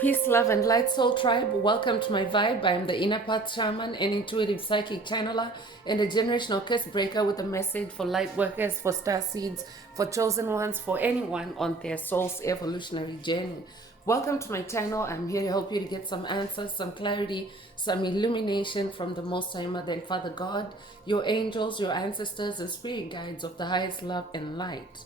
Peace, love, and light, soul tribe. Welcome to my vibe. I am the inner path shaman, an intuitive psychic channeler, and a generational curse breaker with a message for light workers, for star seeds, for chosen ones, for anyone on their soul's evolutionary journey. Welcome to my channel. I'm here to help you to get some answers, some clarity, some illumination from the Most High Mother and Father God, your angels, your ancestors, and spirit guides of the highest love and light.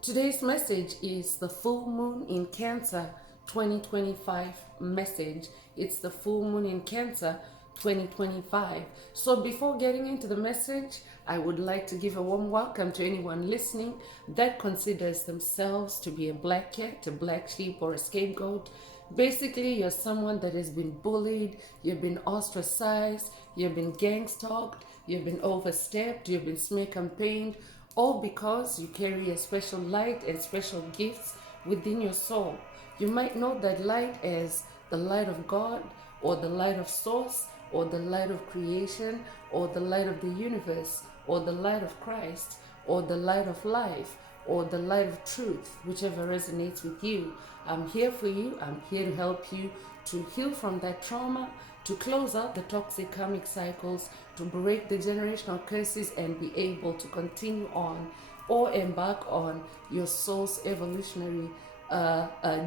Today's message is the full moon in Cancer 2025 message. It's the full moon in Cancer 2025. So before getting into the message, I would like to give a warm welcome to anyone listening that considers themselves to be a black cat, a black sheep, or a scapegoat. Basically, you're someone that has been bullied, you've been ostracized, you've been gang stalked, you've been overstepped, you've been smear campaigned, all because you carry a special light and special gifts within your soul. You might know that light as the light of God, or the light of source, or the light of creation, or the light of the universe, or the light of Christ, or the light of life, or the light of truth, whichever resonates with you. I'm here for you. I'm here to help you to heal from that trauma, to close out the toxic karmic cycles, to break the generational curses and be able to continue on or embark on your soul's evolutionary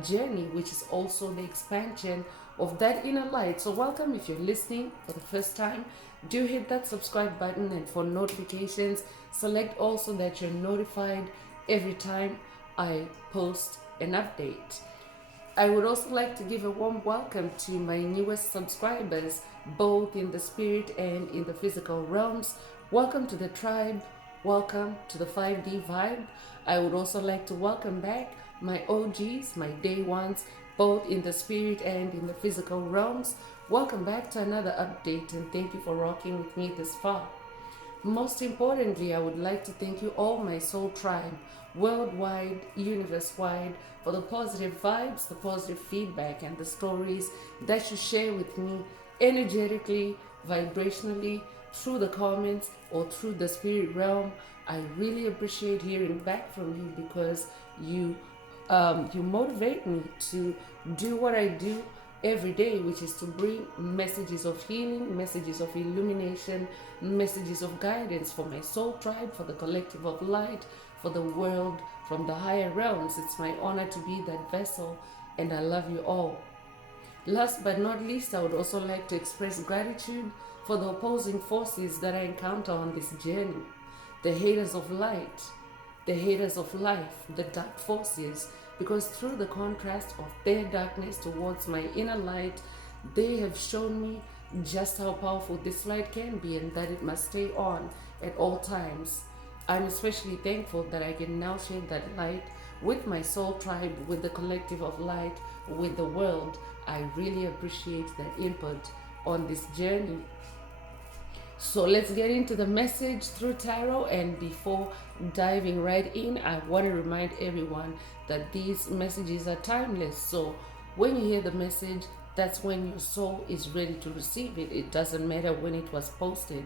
journey, which is also the expansion of that inner light. So welcome. If you're listening for the first time, do hit that subscribe button, and for notifications, select also that you're notified every time I post an update. I would also like to give a warm welcome to my newest subscribers, both in the spirit and in the physical realms. Welcome to the tribe. Welcome to the 5D vibe. I would also like to welcome back my OGs, my day ones, both in the spirit and in the physical realms. Welcome back to another update, and thank you for rocking with me this far. Most importantly, I would like to thank you all, my soul tribe, worldwide, universe-wide, for the positive vibes, the positive feedback, and the stories that you share with me energetically, vibrationally, through the comments or through the spirit realm. I really appreciate hearing back from you, because you motivate me to do what I do every day, which is to bring messages of healing, messages of illumination, messages of guidance for my soul tribe, for the collective of light, for the world from the higher realms. It's my honor to be that vessel, and I love you all. Last but not least, I would also like to express gratitude for the opposing forces that I encounter on this journey. The haters of light, the haters of life, the dark forces, because through the contrast of their darkness towards my inner light, they have shown me just how powerful this light can be, and that it must stay on at all times. I'm especially thankful that I can now share that light with my soul tribe, with the collective of light, with the world. I really appreciate that input on this journey. So let's get into the message through tarot, and before diving right in, I want to remind everyone that these messages are timeless. So when you hear the message, that's when your soul is ready to receive it. It doesn't matter when it was posted.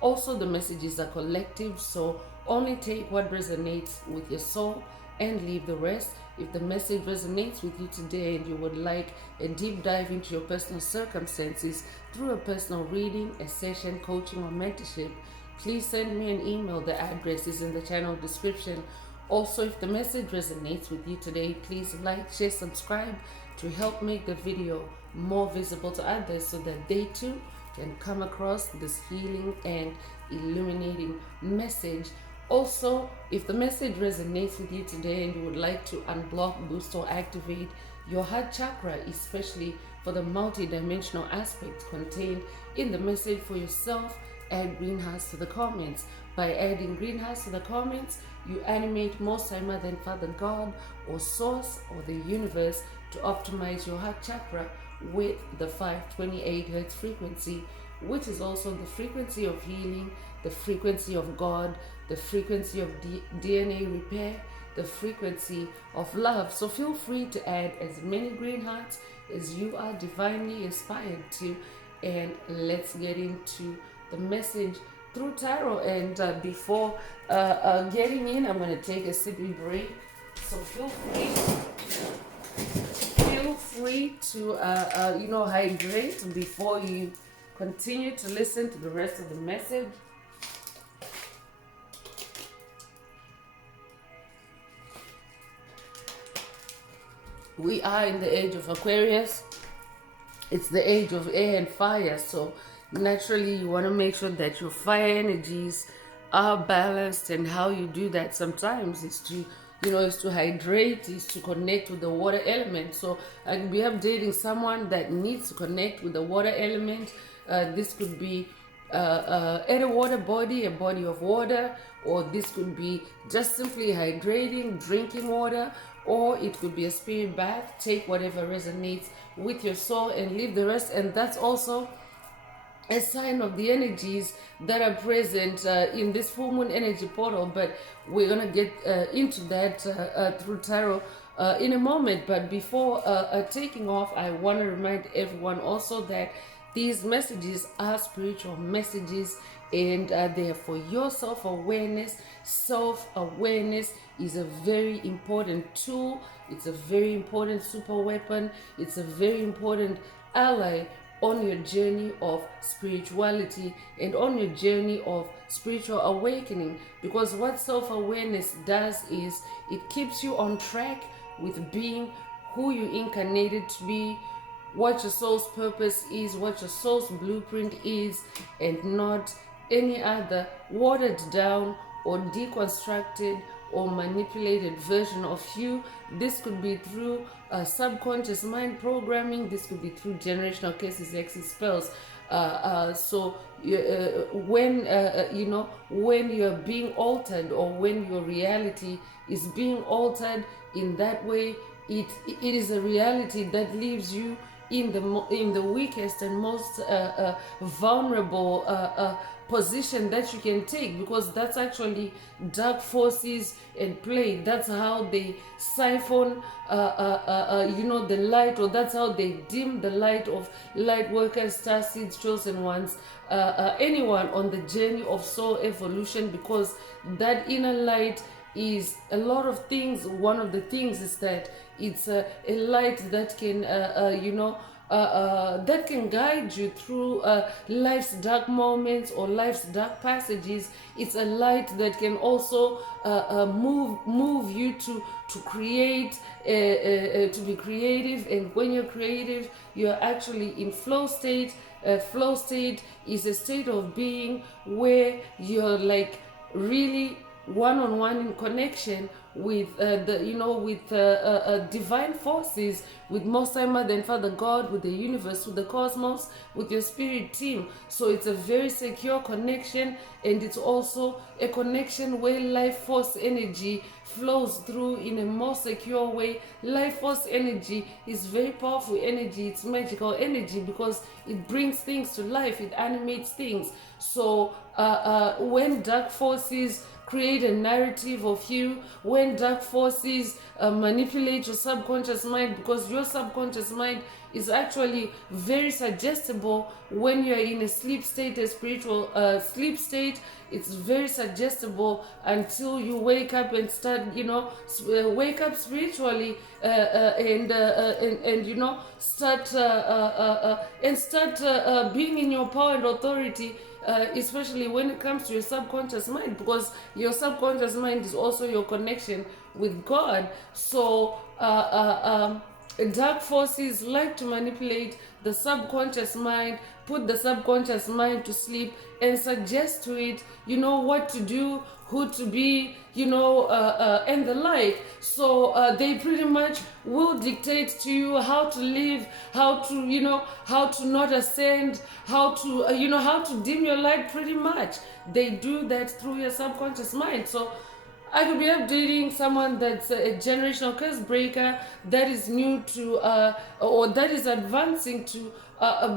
Also, the messages are collective, so only take what resonates with your soul and leave the rest. If the message resonates with you today and you would like a deep dive into your personal circumstances through a personal reading, a session, coaching, or mentorship, please send me an email. The address is in the channel description. Also, if the message resonates with you today, please like, share, subscribe to help make the video more visible to others, so that they too can come across this healing and illuminating message. Also, if the message resonates with you today and you would like to unblock, boost, or activate your heart chakra, especially for the multi-dimensional aspects contained in the message for yourself, add green hearts to the comments. By adding green hearts to the comments, you animate Most High Mother and Father God, or Source, or the universe to optimize your heart chakra with the 528 Hz frequency, which is also the frequency of healing, the frequency of God, the frequency of DNA repair, the frequency of love. So feel free to add as many green hearts as you are divinely inspired to, and let's get into the message through tarot. And before getting in, I'm going to take a sippy break. So feel free free to, hydrate before you continue to listen to the rest of the message. We are in the age of Aquarius. It's the age of air and fire, so naturally you want to make sure that your fire energies are balanced, and how you do that sometimes is to hydrate, is to connect with the water element. So I could be updating someone that needs to connect with the water element. This could be at a water body, a body of water, or this could be just simply hydrating, drinking water, or it could be a spirit bath. Take whatever resonates with your soul and leave the rest. And that's also a sign of the energies that are present in this full moon energy portal, but we're gonna get into that through tarot in a moment. But before taking off, I want to remind everyone also that these messages are spiritual messages, and they are for your self-awareness. Self-awareness is a very important tool. It's a very important super weapon. It's a very important ally on your journey of spirituality and on your journey of spiritual awakening, because what self-awareness does is it keeps you on track with being who you incarnated to be, what your soul's purpose is, what your soul's blueprint is, and not any other watered down or deconstructed or manipulated version of you. This could be through subconscious mind programming. This could be through generational cases, hexes, spells. When you're being altered, or when your reality is being altered in that way, it is a reality that leaves you in the weakest and most vulnerable position that you can take, because that's actually dark forces and play. That's how they siphon the light, or that's how they dim the light of light workers, star seeds, chosen ones, anyone on the journey of soul evolution, because that inner light is a lot of things. One of the things is that it's a light that can that can guide you through life's dark moments or life's dark passages. It's a light that can also move you to create, to be creative. And when you're creative, you're actually in flow state. Flow state is a state of being where you're like really one-on-one in connection with divine forces, with Most High Mother and Father God, with the universe, with the cosmos, with your spirit team. So it's a very secure connection, and it's also a connection where life force energy flows through in a more secure way. Life force energy is very powerful energy. It's magical energy because it brings things to life. It animates things. So when dark forces create a narrative of you, when dark forces manipulate your subconscious mind, because your subconscious mind is actually very suggestible when you're in a sleep state, a spiritual sleep state. It's very suggestible until you wake up and start, wake up spiritually and start being in your power and authority. Especially when it comes to your subconscious mind, because your subconscious mind is also your connection with God. So dark forces like to manipulate the subconscious mind, put the subconscious mind to sleep, and suggest to it, what to do, who to be, and the like. So they pretty much will dictate to you how to live, how to not ascend, how to dim your light. Pretty much they do that through your subconscious mind. So I could be updating someone that's a generational curse breaker, that is new to or that is advancing to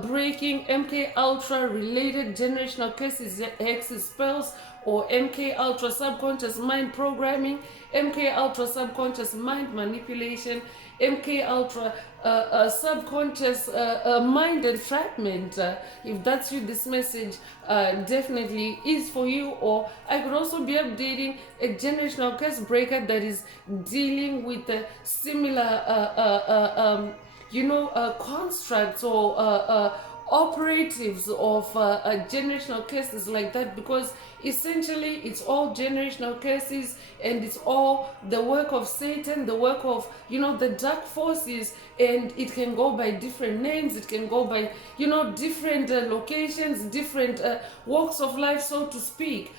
breaking MK Ultra related generational curses, hexes, spells, or MK Ultra subconscious mind programming, MK Ultra subconscious mind manipulation, MK Ultra subconscious mind entrapment. If that's you, this message definitely is for you. Or I could also be updating a generational curse breaker that is dealing with a similar constructs or operatives of generational cases like that, because essentially it's all generational cases, and it's all the work of Satan, the work of the dark forces, and it can go by different names, it can go by different locations, different walks of life, so to speak,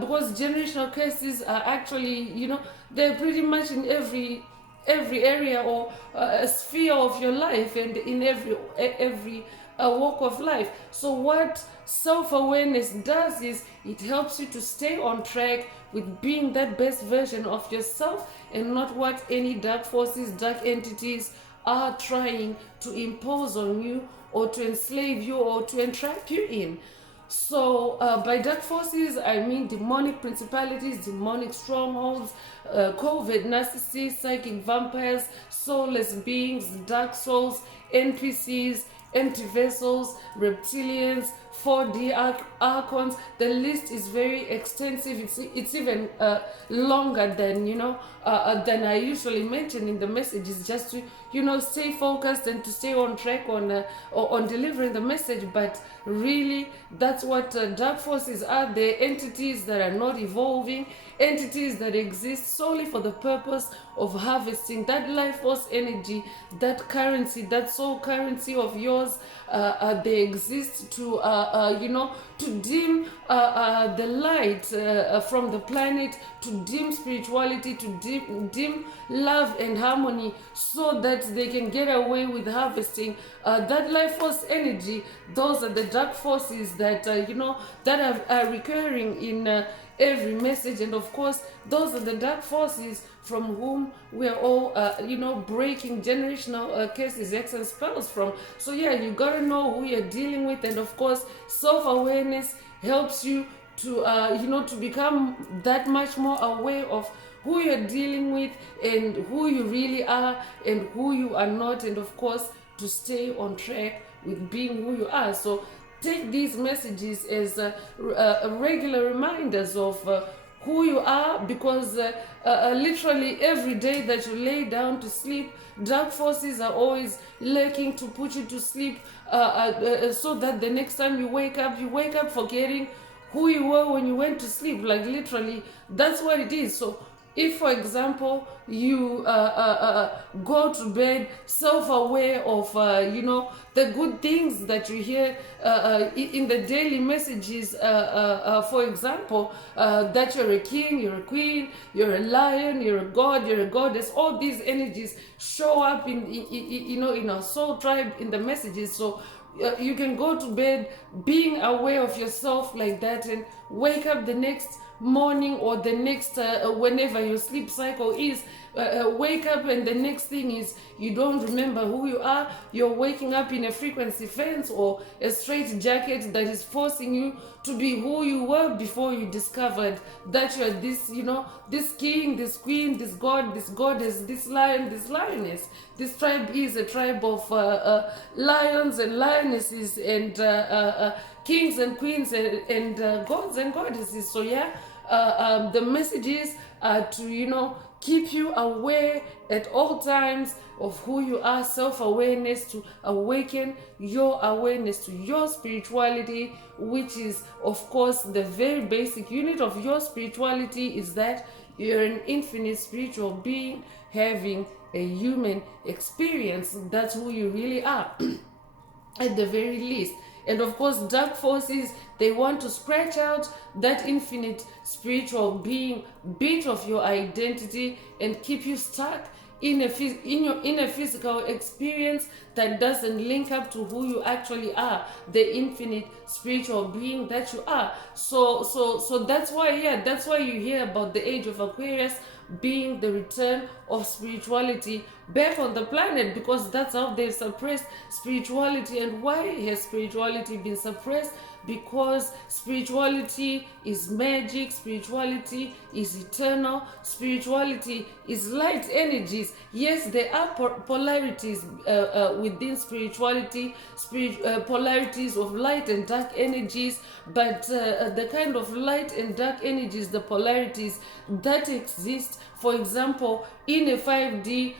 because generational cases are actually they're pretty much in every area or sphere of your life, and in every walk of life. So what self-awareness does is it helps you to stay on track with being that best version of yourself, and not what any dark forces, dark entities are trying to impose on you, or to enslave you, or to entrap you in. So by dark forces, I mean demonic principalities, demonic strongholds, covert narcissists, psychic vampires, soulless beings, dark souls, NPCs, empty vessels, reptilians, 4D archons. The list is very extensive. It's even longer than than I usually mention in the messages, just to stay focused and to stay on track on delivering the message. But really, that's what dark forces are. They're entities that are not evolving, entities that exist solely for the purpose of harvesting that life force energy, that currency, that soul currency of yours. They exist to to dim the light from the planet, to dim spirituality, to dim love and harmony, so that they can get away with harvesting that life force energy. Those are the dark forces that that are recurring in every message, and of course those are the dark forces from whom we are all breaking generational cases, X and spells from. So yeah, you gotta know who you're dealing with, and of course self-awareness helps you to to become that much more aware of who you're dealing with, and who you really are, and who you are not, and of course to stay on track with being who you are. So take these messages as regular reminders of who you are, because literally every day that you lay down to sleep, dark forces are always lurking to put you to sleep, so that the next time you wake up forgetting who you were when you went to sleep. Like literally, that's what it is. So if, for example, you go to bed self-aware of the good things that you hear in the daily messages, for example, that you're a king, you're a queen, you're a lion, you're a god, you're a goddess, all these energies show up in our soul tribe in the messages. So you can go to bed being aware of yourself like that, and wake up the next morning, or the next whenever your sleep cycle is, wake up, and the next thing is you don't remember who you are. You're waking up in a frequency fence or a straight jacket that is forcing you to be who you were before you discovered that you're this this king, this queen, this god, this goddess, this lion, this lioness. This tribe is a tribe of lions and lionesses, and kings and queens, and gods and goddesses. So yeah, the messages are to keep you aware at all times of who you are. Self-awareness, to awaken your awareness to your spirituality, which is of course the very basic unit of your spirituality, is that you're an infinite spiritual being having a human experience. That's who you really are at the very least. And of course, dark forces, they want to scratch out that infinite spiritual being bit of your identity and keep you stuck in a physical experience that doesn't link up to who you actually are, the infinite spiritual being that you are. So that's why, that's why you hear about the age of Aquarius being the return of spirituality back on the planet, because that's how they've suppressed spirituality. And why has spirituality been suppressed? Because spirituality is magic, spirituality is eternal, spirituality is light energies. Yes, there are polarities within spirituality, polarities of light and dark energies, but the kind of light and dark energies, the polarities that exist, for example, in a 5D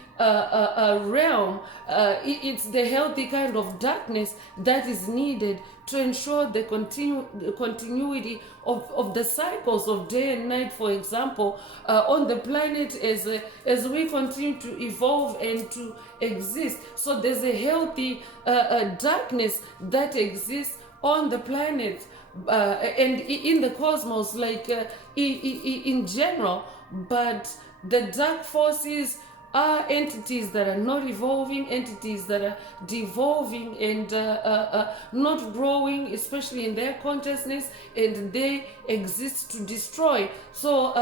realm, it's the healthy kind of darkness that is needed to ensure the continuity of the cycles of day and night, for example, on the planet as we continue to evolve and to exist. So there's a healthy darkness that exists on the planet and in the cosmos, like in general. But the dark forces are entities that are not evolving, entities that are devolving and not growing, especially in their consciousness, and they exist to destroy. So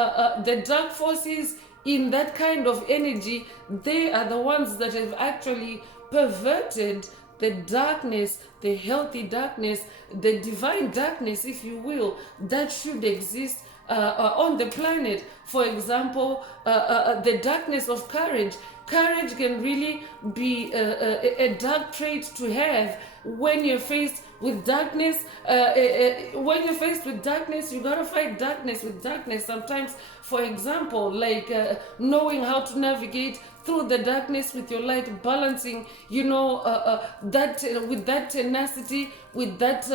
the dark forces in that kind of energy, they are the ones that have actually perverted the darkness, the healthy darkness, the divine darkness, if you will, that should exist on the planet. For example, the darkness of courage. Courage can really be a dark trait to have when you're faced with darkness. When you're faced with darkness, you gotta fight darkness with darkness. Sometimes, for example, like knowing how to navigate through the darkness with your light, balancing, that with that tenacity, with that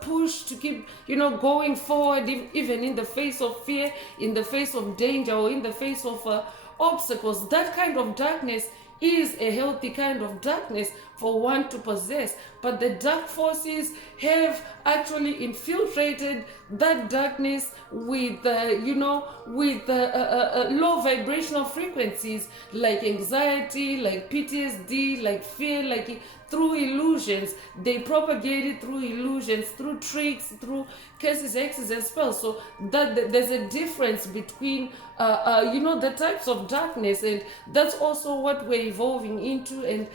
push to keep, going forward, even in the face of fear, in the face of danger, or in the face of obstacles. That kind of darkness is a healthy kind of darkness for one to possess. But the dark forces have actually infiltrated that darkness with low vibrational frequencies, like anxiety, like PTSD, like fear, like through illusions. They propagate it through illusions, through tricks, through curses, hexes, and spells. So that there's a difference between the types of darkness, and that's also what we're evolving into and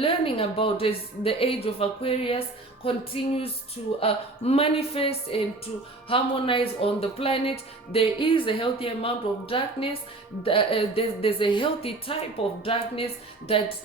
learning about as the age of Aquarius continues to manifest and to harmonize on the planet. There is a healthy amount of darkness. There's a healthy type of darkness that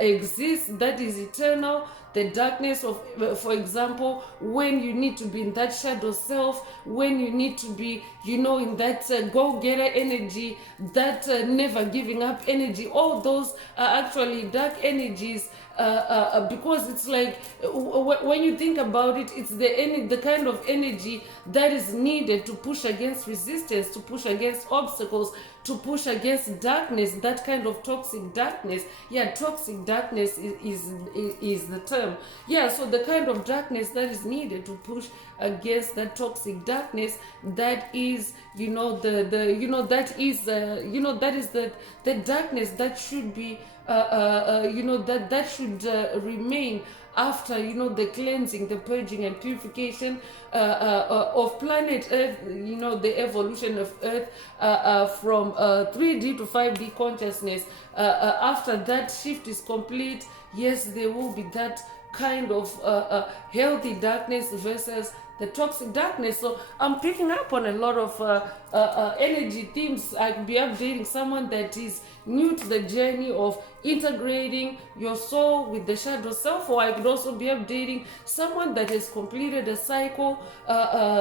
exists, that is eternal. The darkness of, for example, when you need to be in that shadow self, when you need to be, in that go-getter energy, that never giving up energy. All those are actually dark energies because it's like, when you think about it, it's the kind of energy that is needed to push against resistance, to push against obstacles, to push against darkness, that kind of toxic darkness. Yeah, toxic darkness is the term. Yeah, so the kind of darkness that is needed to push against that toxic darkness, that is, that is the darkness that should be, that should remain after the cleansing, the purging and purification of planet Earth, the evolution of Earth from 3D to 5D consciousness. After that shift is complete, yes, there will be that kind of healthy darkness versus the toxic darkness. So I'm picking up on a lot of energy themes. I could be updating someone that is new to the journey of integrating your soul with the shadow self, or I could also be updating someone that has completed a cycle,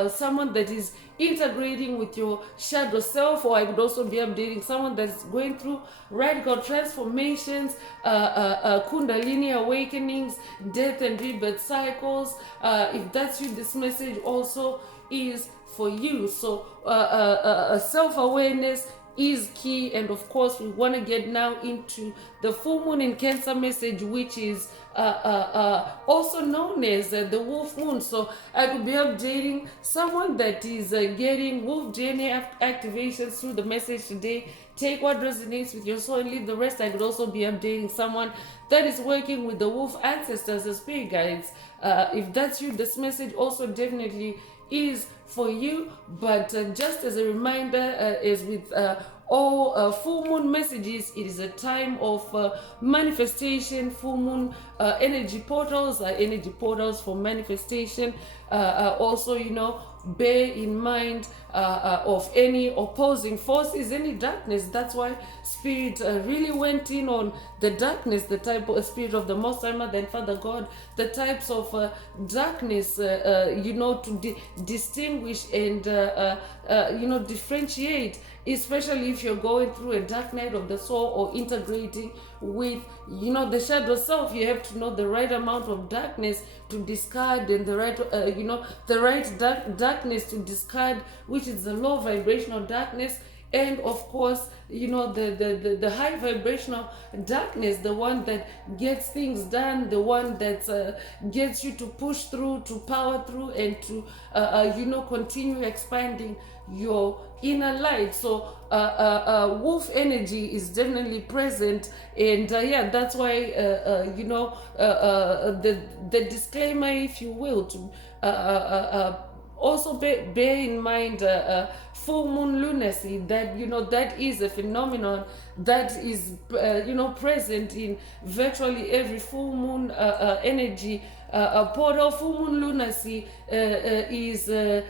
someone that is integrating with your shadow self, or I could also be updating someone that's going through radical transformations, kundalini awakenings, death and rebirth cycles. If that's you, this message also is for you. So self-awareness is key, and of course we want to get now into the full moon in Cancer message, which is also known as the wolf moon. So I could be updating someone that is getting wolf DNA activations through the message today. Take what resonates with your soul and leave the rest. I could also be updating someone that is working with the wolf ancestors, the spirit guides. If that's you, this message also definitely is for you. But just as a reminder, as with all full moon messages, it is a time of manifestation. Full moon energy portals are energy portals for manifestation. Also, bear in mind of any opposing forces, any darkness. That's why Spirit really went in on the darkness, the type of Spirit of the Most High Mother and Father God, the types of darkness, to distinguish distinguish and differentiate, especially if you're going through a dark night of the soul or integrating with the shadow self. You have to know the right amount of darkness to discard, and the right the right darkness to discard, which is the low vibrational darkness. And of course, the high vibrational darkness, the one that gets things done, the one that gets you to push through, to power through, and to continue expanding your inner light. So wolf energy is definitely present, and that's why the disclaimer, if you will, to also bear in mind full moon lunacy, that that is a phenomenon that is present in virtually every full moon energy portal. Full moon lunacy is a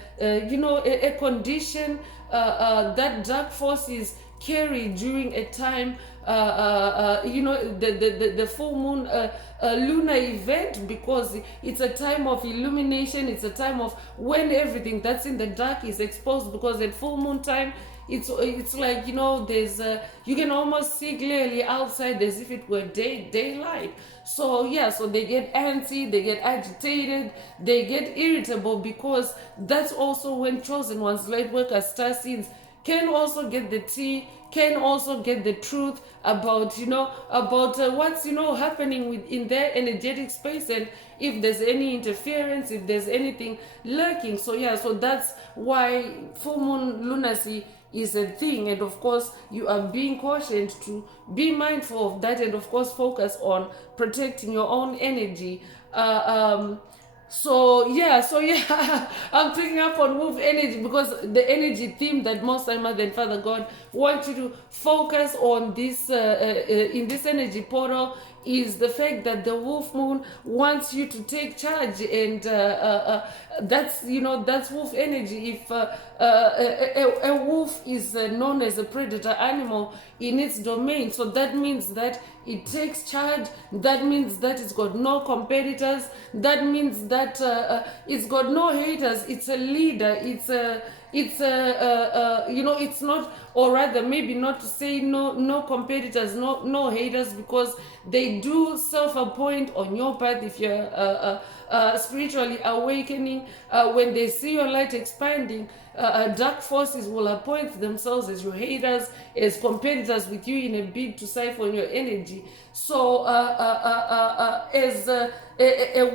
condition that dark forces carry during a time, the full moon lunar event, because it's a time of illumination. It's a time of when everything that's in the dark is exposed, because at full moon time it's like there's you can almost see clearly outside as if it were daylight. So so they get antsy, they get agitated, they get irritable, because that's also when chosen ones, light workers, star seeds, can also get the tea, can also get the truth about what's happening within their energetic space, and if there's any interference, if there's anything lurking. So so that's why full moon lunacy is a thing, and of course you are being cautioned to be mindful of that, and of course focus on protecting your own energy. So I'm picking up on wolf energy because the energy theme that Most High Mother and Father God want you to focus on this in this energy portal is the fact that the wolf moon wants you to take charge, and that's that's wolf energy. If a wolf is known as a predator animal in its domain, so that means that it takes charge. That means that it's got no competitors. That means that it's got no haters. It's a leader. It's it's not, or rather maybe not to say no competitors, no haters, because they do self-appoint on your path. If you're spiritually awakening, when they see your light expanding, dark forces will appoint themselves as your haters, as competitors with you, in a bid to siphon your energy. So as a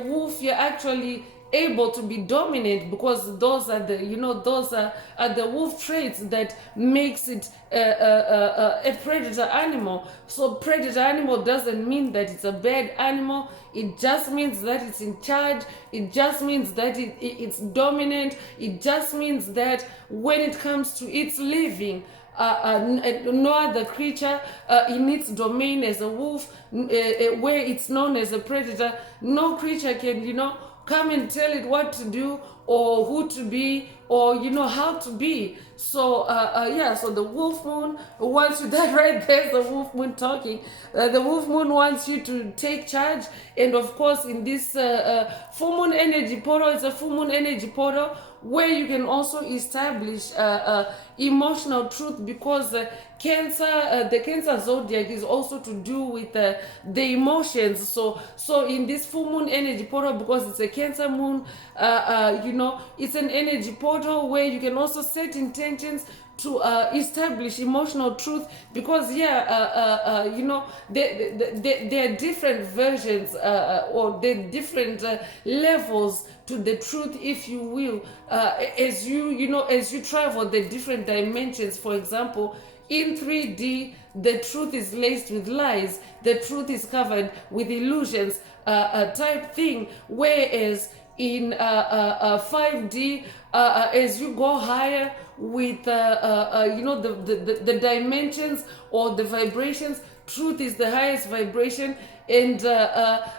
wolf, you're actually able to be dominant, because those are the those are the wolf traits that makes it a predator animal. So predator animal doesn't mean that it's a bad animal. It just means that it's in charge. It just means that it's dominant. It just means that when it comes to its living, no other creature in its domain as a wolf, where it's known as a predator, no creature can come and tell it what to do, or who to be, or how to be. So so the wolf moon wants you, that right there's the wolf moon talking. The wolf moon wants you to take charge, and of course in this full moon energy portal, it's a full moon energy portal where you can also establish emotional truth, because the Cancer zodiac is also to do with the emotions. So in this full moon energy portal, because it's a Cancer moon, it's an energy portal where you can also set intentions to establish emotional truth, because there are different versions, or there are different levels to the truth, if you will, as you travel the different dimensions. For example, in 3D, the truth is laced with lies, the truth is covered with illusions, type thing, whereas in 5D, as you go higher with the dimensions or the vibrations, truth is the highest vibration. And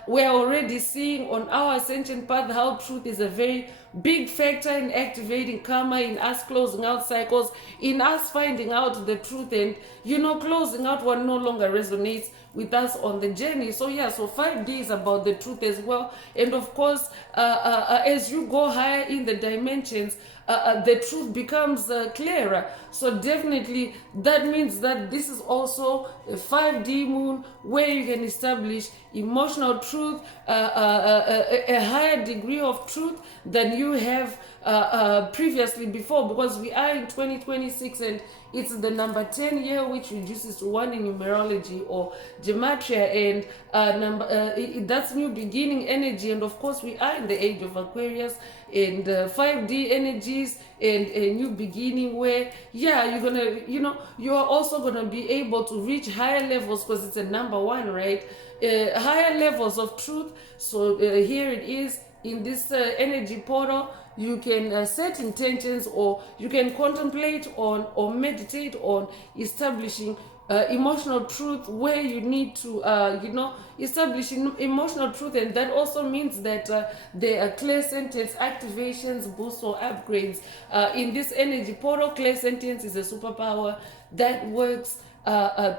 we're already seeing on our ascension path how truth is a very big factor in activating karma, in us closing out cycles, in us finding out the truth, and closing out what no longer resonates with us on the journey. So so 5D is about the truth as well. And of course, as you go higher in the dimensions, the truth becomes clearer. So definitely that means that this is also a 5D moon where you can establish emotional truth, a higher degree of truth than you have previously before, because we are in 2026 and it's the number 10 year, which reduces to 1 in numerology or gematria, and that's new beginning energy. And of course we are in the age of Aquarius and 5D energies and a new beginning where you're gonna, you are also gonna be able to reach higher levels, because it's a number 1, right? Higher levels of truth. So here it is in this energy portal. You can set intentions, or you can contemplate on or meditate on establishing emotional truth where you need to establish emotional truth. And that also means that there are clear sentence activations, boosts, or upgrades in this energy portal. Clear sentence is a superpower that works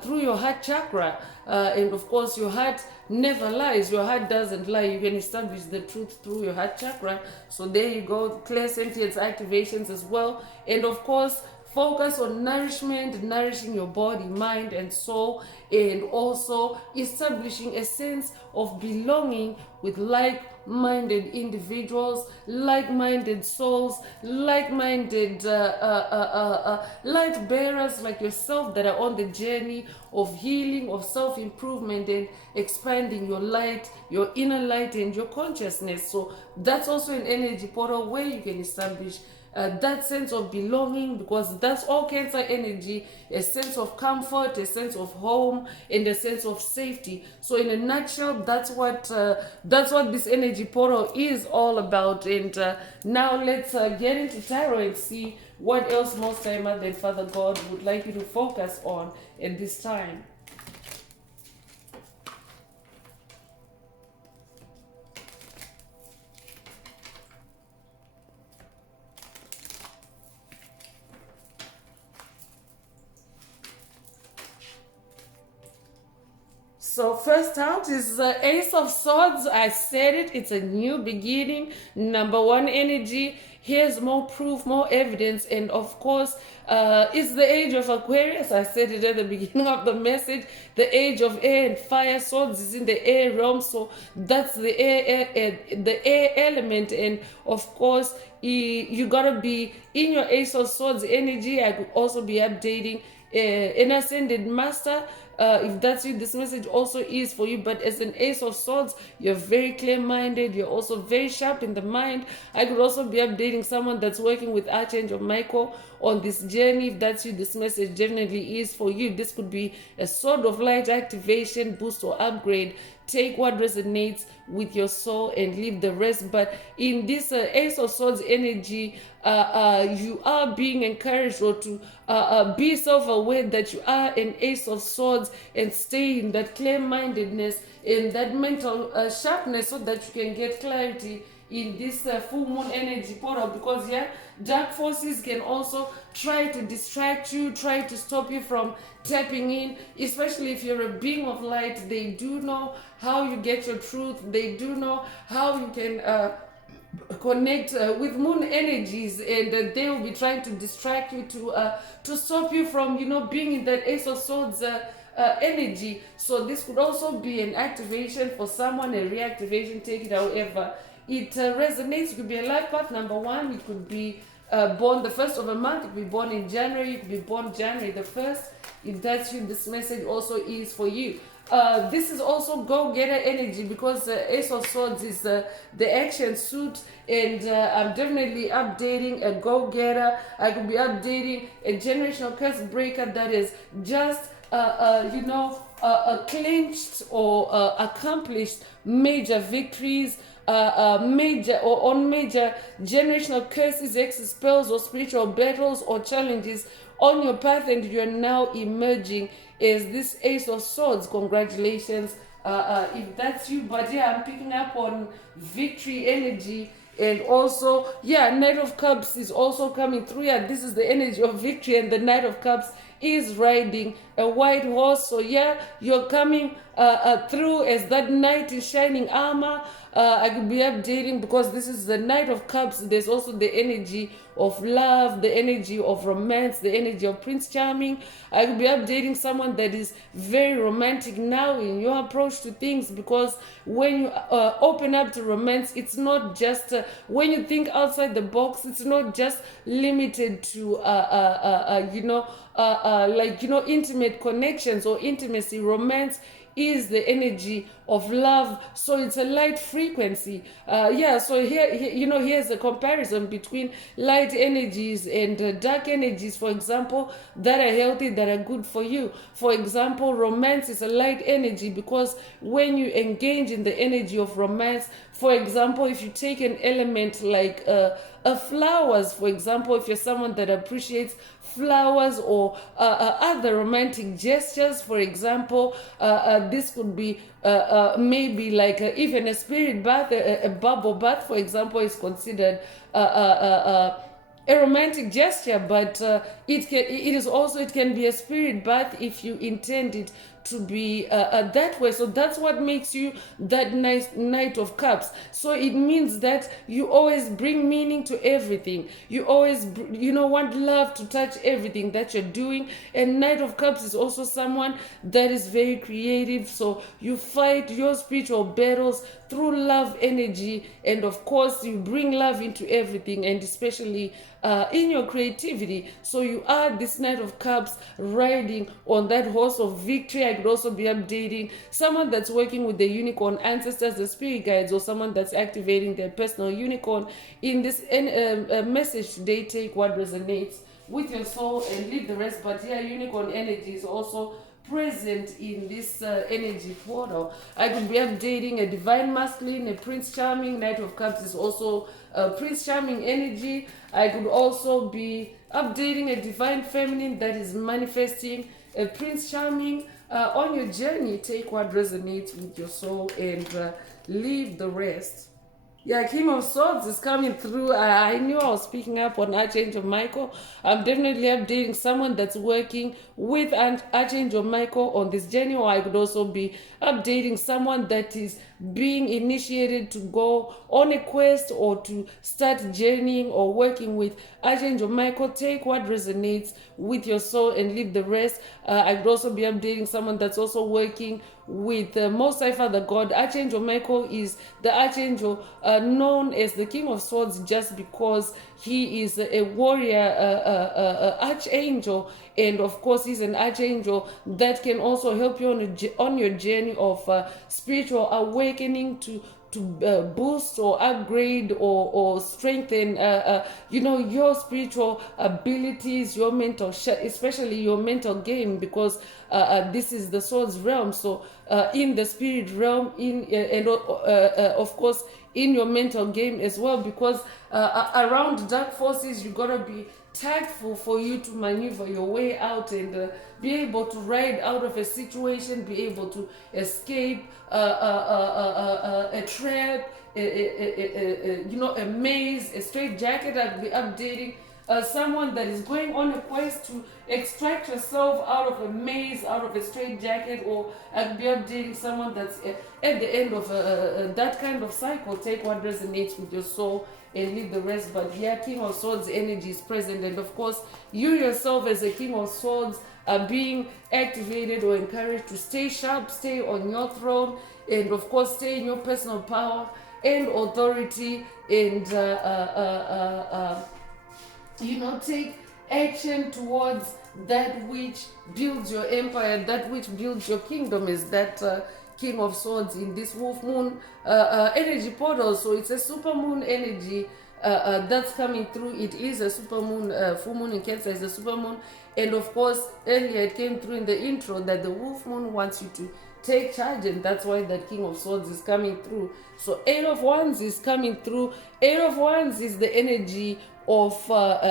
through your heart chakra, and of course your heart never lies. Your heart doesn't lie. You can establish the truth through your heart chakra. So there you go, clear sentience activations as well. And of course focus on nourishing your body, mind, and soul, and also establishing a sense of belonging with like-minded individuals, like-minded souls, like-minded light bearers like yourself that are on the journey of healing, of self-improvement, and expanding your light, your inner light, and your consciousness. So that's also an energy portal where you can establish that sense of belonging, because that's all Cancer energy, a sense of comfort, a sense of home, and a sense of safety. So in a nutshell, that's what this energy portal is all about. And now let's get into tarot and see what else Most High Mother and Father God would like you to focus on at this time. So first out is Ace of Swords. I said it, it's a new beginning, number 1 energy. Here's more proof, more evidence, and of course it's the age of Aquarius. I said it at the beginning of the message. The age of air and fire. Swords is in the air realm, so that's the air element. And of course you gotta be in your Ace of Swords energy. I could also be updating an ascended master. If that's you, this message also is for you. But as an Ace of Swords, you're very clear-minded. You're also very sharp in the mind. I could also be updating someone that's working with Archangel Michael on this journey. If that's you, this message definitely is for you. This could be a Sword of Light activation, boost, or upgrade. Take what resonates with your soul and leave the rest. But in this Ace of Swords energy, you are being encouraged or to be self-aware that you are an Ace of Swords, and stay in that clear-mindedness, in that mental sharpness, so that you can get clarity in this full moon energy portal. Because dark forces can also try to distract you, try to stop you from tapping in, especially if you're a being of light. They do know how you get your truth. They do know how you can connect with moon energies, and they will be trying to distract you, to stop you from being in that Ace of Swords energy. So this could also be an activation for someone, a reactivation. Take it however it resonates. It could be a life path number 1. It could be born the first of a month. It could be born in January. It could be born January the 1st. If that's you, this message also is for you. This is also go-getter energy, because Ace of Swords is the action suit, and I'm definitely updating a go-getter. I could be updating a generational curse breaker that is just clinched or accomplished major victories, major generational curses, hexes, spells, or spiritual battles or challenges on your path, and you're now emerging as this Ace of Swords. Congratulations if that's you. But I'm picking up on victory energy, and also Knight of Cups is also coming through. This is the energy of victory, and the Knight of Cups is riding a white horse. So yeah, you're coming through as that knight in shining armor. I could be updating because this is the Knight of Cups. There's also the energy of love, the energy of romance, the energy of Prince Charming. I could be updating someone that is very romantic now in your approach to things, because when you open up to romance, it's not just when you think outside the box, it's not just limited to intimate connections or intimacy. Romance is the energy of love, so it's a light frequency. So here's a comparison between light energies and dark energies, for example, that are healthy, that are good for you. For example, romance is a light energy because when you engage in the energy of romance, for example, if you take an element like flowers, for example, if you're someone that appreciates flowers or other romantic gestures, for example, this could be maybe like even a spirit bath, a bubble bath, for example, is considered a romantic gesture, but it can be a spirit bath if you intend it to be that way. So that's what makes you that nice Knight of Cups. So it means that you always bring meaning to everything. You always want love to touch everything that you're doing. And Knight of Cups is also someone that is very creative. So you fight your spiritual battles through love energy, and of course you bring love into everything, and especially in your creativity. So you are this Knight of Cups riding on that horse of victory. I could also be updating someone that's working with the unicorn ancestors, the spirit guides, or someone that's activating their personal unicorn. In this message today, take what resonates with your soul and leave the rest. But yeah, unicorn energy is also present in this energy portal. I could be updating a divine masculine, a Prince Charming. Knight of Cups is also a Prince Charming energy. I could also be updating a divine feminine that is manifesting a Prince Charming. On your journey, take what resonates with your soul and leave the rest. Yeah, King of Swords is coming through. I knew I was picking up on Archangel Michael. I'm definitely updating someone that's working with Archangel Michael on this journey, or I could also be updating someone that is being initiated to go on a quest or to start journeying or working with Archangel Michael. Take what resonates with your soul and leave the rest. I could also be updating someone that's also working with Most High Father God. Archangel Michael is the archangel known as the King of Swords just because he is a warrior archangel, and of course he's an archangel that can also help you on your journey of spiritual awakening to boost or upgrade or strengthen your spiritual abilities, your mental especially your mental game, because this is the swords realm. So in the spirit realm, of course in your mental game as well, because around dark forces you gotta be tactful for you to maneuver your way out and be able to ride out of a situation, be able to escape a trap, a maze, a straight jacket. I'll be updating someone that is going on a quest to extract yourself out of a maze, out of a straight jacket, or I'll be updating someone that's at the end of that kind of cycle. Take what resonates with your soul and leave the rest. But yeah, King of Swords energy is present, and of course you yourself as a King of Swords are being activated or encouraged to stay sharp, stay on your throne, and of course stay in your personal power and authority, and take action towards that which builds your empire, that which builds your kingdom, is that King of Swords in this Wolf Moon energy portal. So it's a super moon energy that's coming through. It is a super moon, full moon in Cancer is a super moon, and of course earlier it came through in the intro that the Wolf Moon wants you to take charge, and that's why that King of Swords is coming through. So Eight of Wands is coming through. Eight of Wands is the energy of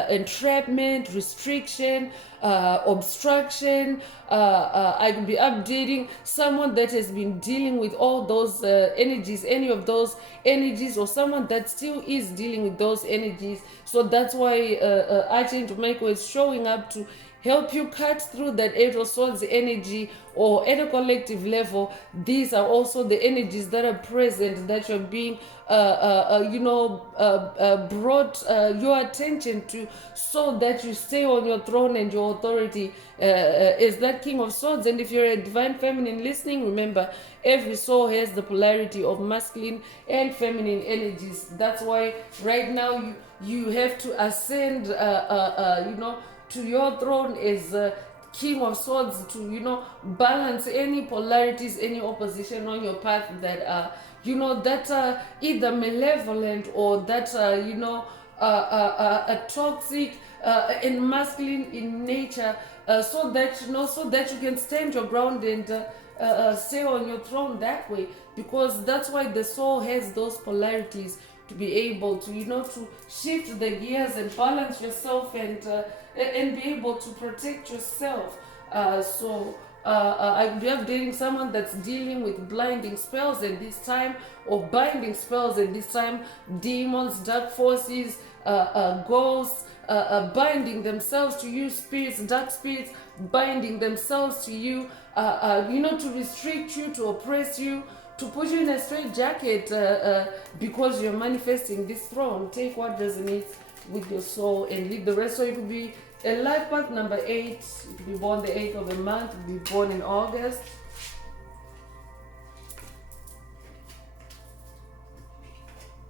entrapment, restriction, obstruction. I could be updating someone that has been dealing with all those energies, any of those energies, or someone that still is dealing with those energies. So that's why Archangel Michael is showing up to help you cut through that Eight of Swords energy, or at a collective level, these are also the energies that are present, that you're being brought your attention to, so that you stay on your throne and your authority is that King of Swords. And if you're a divine feminine listening, remember, every soul has the polarity of masculine and feminine energies. That's why right now you have to ascend to your throne as King of Swords, to balance any polarities, any opposition on your path that that either malevolent or that toxic and masculine in nature, so that you can stand your ground and stay on your throne that way. Because that's why the soul has those polarities, to be able to to shift the gears and balance yourself and be able to protect yourself. I be dating someone that's dealing with blinding spells at this time, or binding spells at this time, demons, dark forces, ghosts, binding themselves to you, spirits, dark spirits, binding themselves to you, to restrict you, to oppress you, to put you in a straight jacket, because you're manifesting this throne. Take what resonates with your soul and leave the rest. So you could be a life path number 8. You could be born the 8th of a month. You could be born in August.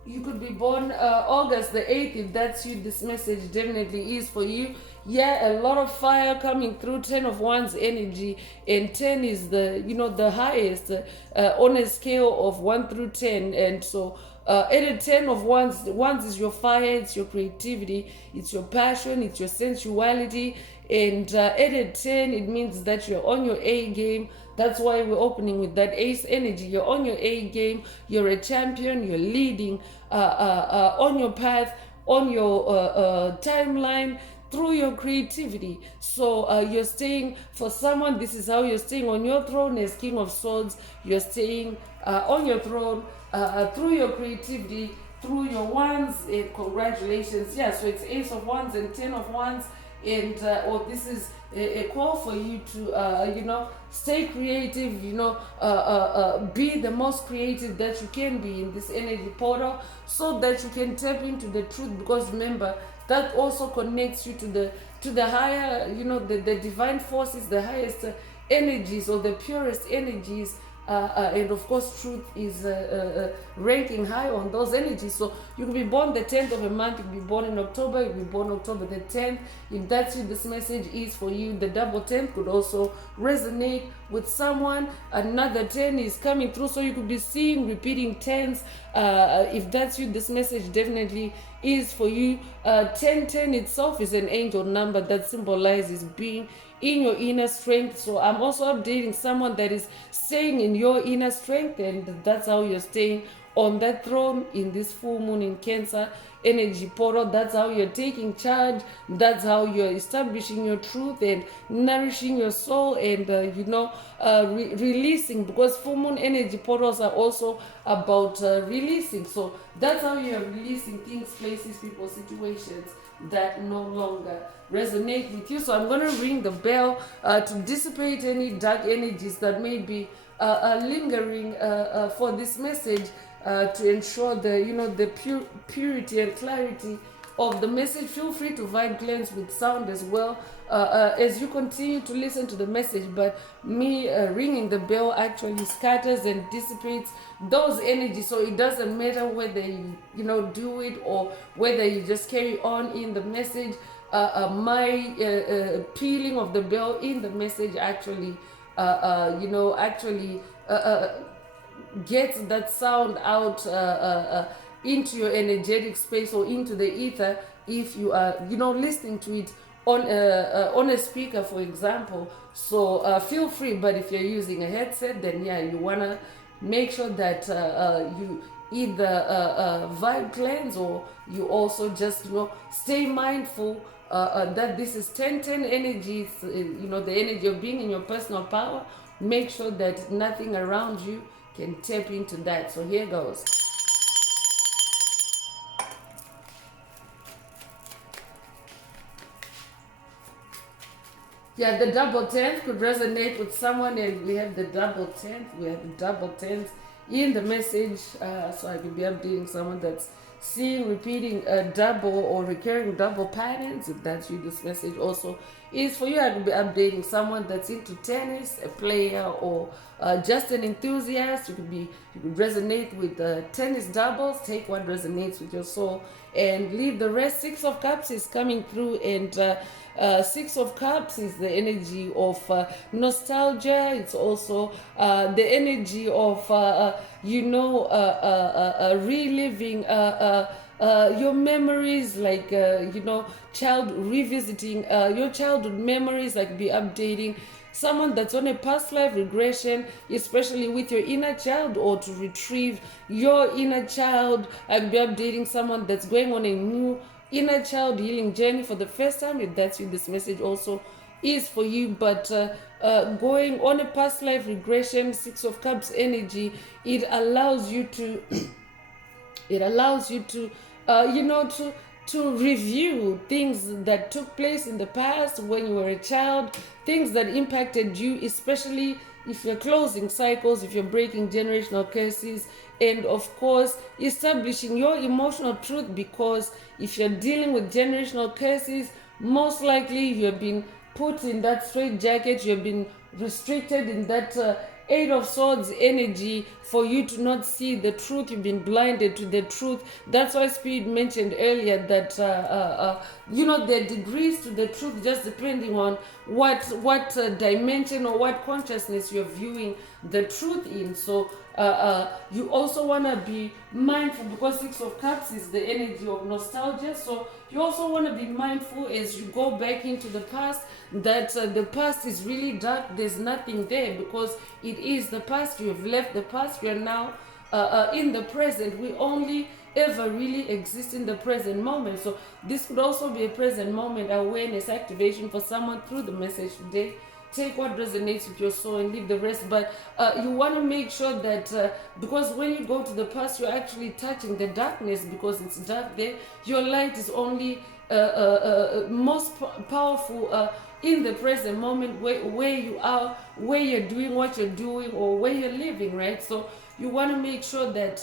You could be born August the 8th. If that's you, this message definitely is for you. Yeah, a lot of fire coming through. 10 of Wands energy, and 10 is the highest on a scale of 1 through 10. And so at a 10 of Wands is your fire, it's your creativity, it's your passion, it's your sensuality. And at a 10, it means that you're on your A game. That's why we're opening with that ace energy. You're on your A game, you're a champion, you're leading on your path, on your timeline, through your creativity. So you're staying, for someone, this is how you're staying on your throne as King of Swords. You're staying on your throne through your creativity, through your wands. Congratulations. Yeah, so it's Ace of Wands and 10 of Wands. And this is a call for you to stay creative, be the most creative that you can be in this energy portal, so that you can tap into the truth. Because remember, that also connects you to the higher, the divine forces, the highest energies, or the purest energies. And of course, truth is ranking high on those energies. So you could be born the 10th of a month, you could be born in October, you could be born October the 10th. If that's you, this message is for you. The double 10 could also resonate with someone. Another 10 is coming through, so you could be seeing repeating 10s. If that's you, this message definitely is for you. 1010 itself is an angel number that symbolizes being in your inner strength. So I'm also updating someone that is staying in your inner strength, and that's how you're staying on that throne in this full moon in Cancer energy portal. That's how you're taking charge. That's how you're establishing your truth and nourishing your soul and releasing, because full moon energy portals are also about releasing. So that's how you're releasing things, places, people, situations that no longer resonate with you. So I'm going to ring the bell to dissipate any dark energies that may be lingering for this message, to ensure the purity and clarity of the message. Feel free to vibe cleanse with sound as well as you continue to listen to the message. But me ringing the bell actually scatters and dissipates those energies. So it doesn't matter whether you do it or whether you just carry on in the message. My pealing of the bell in the message actually gets that sound out into your energetic space or into the ether, if you are listening to it on a speaker, for example. So feel free. But if you're using a headset, then you wanna make sure that you either vibe cleanse, or you also just stay mindful that this is 1010 energy. The energy of being in your personal power. Make sure that nothing around you can tap into that. So here goes. Yeah, the double tenth could resonate with someone, and we have the double tenth. We have the double tenth in the message, so I could be updating someone that's seeing repeating double or recurring double patterns. If that's you, this message also is for you. I could be updating someone that's into tennis, a player, or just an enthusiast. You could resonate with tennis doubles. Take what resonates with your soul and leave the rest. Six of Cups is coming through, and Six of Cups is the energy of nostalgia. It's also the energy of reliving your memories, like child revisiting your childhood memories, like be updating someone that's on a past life regression, especially with your inner child, or to retrieve your inner child. I'd be updating someone that's going on a new inner child healing journey for the first time. If that's you, this message also is for you. But going on a past life regression, Six of Cups energy, it allows you to to review things that took place in the past when you were a child, things that impacted you, especially if you're closing cycles, if you're breaking generational curses, and of course establishing your emotional truth. Because if you're dealing with generational curses, most likely you have been put in that straight jacket, you have been restricted in that Eight of Swords energy for you to not see the truth. You've been blinded to the truth. That's why Spirit mentioned earlier that there are degrees to the truth, just depending on what dimension or what consciousness you're viewing the truth in. So you also want to be mindful, because Six of Cups is the energy of nostalgia. So you also want to be mindful as you go back into the past, that the past is really dark. There's nothing there, because it is the past. You have left the past. We are now in the present. We only ever really exist in the present moment. So this could also be a present moment awareness activation for someone through the message today. Take what resonates with your soul and leave the rest. But you want to make sure that because when you go to the past, you're actually touching the darkness, because it's dark there. Your light is only most powerful in the present moment, where you are, where you're doing what you're doing, or where you're living, right? So you want to make sure that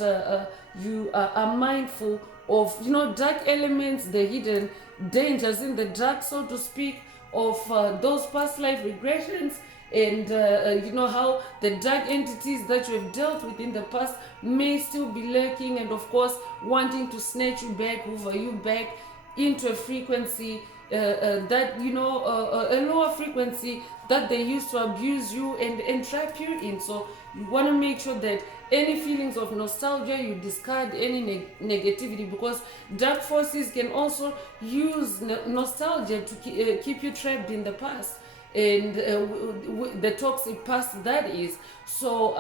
you are mindful of dark elements, the hidden dangers in the dark, so to speak, of those past life regressions, and how the dark entities that you have dealt with in the past may still be lurking, and of course wanting to snatch you back, hoover you back into a frequency that a lower frequency that they used to abuse you and entrap you in. So you want to make sure that any feelings of nostalgia, you discard any negativity, because dark forces can also use nostalgia to keep you trapped in the past, and the toxic past that is. So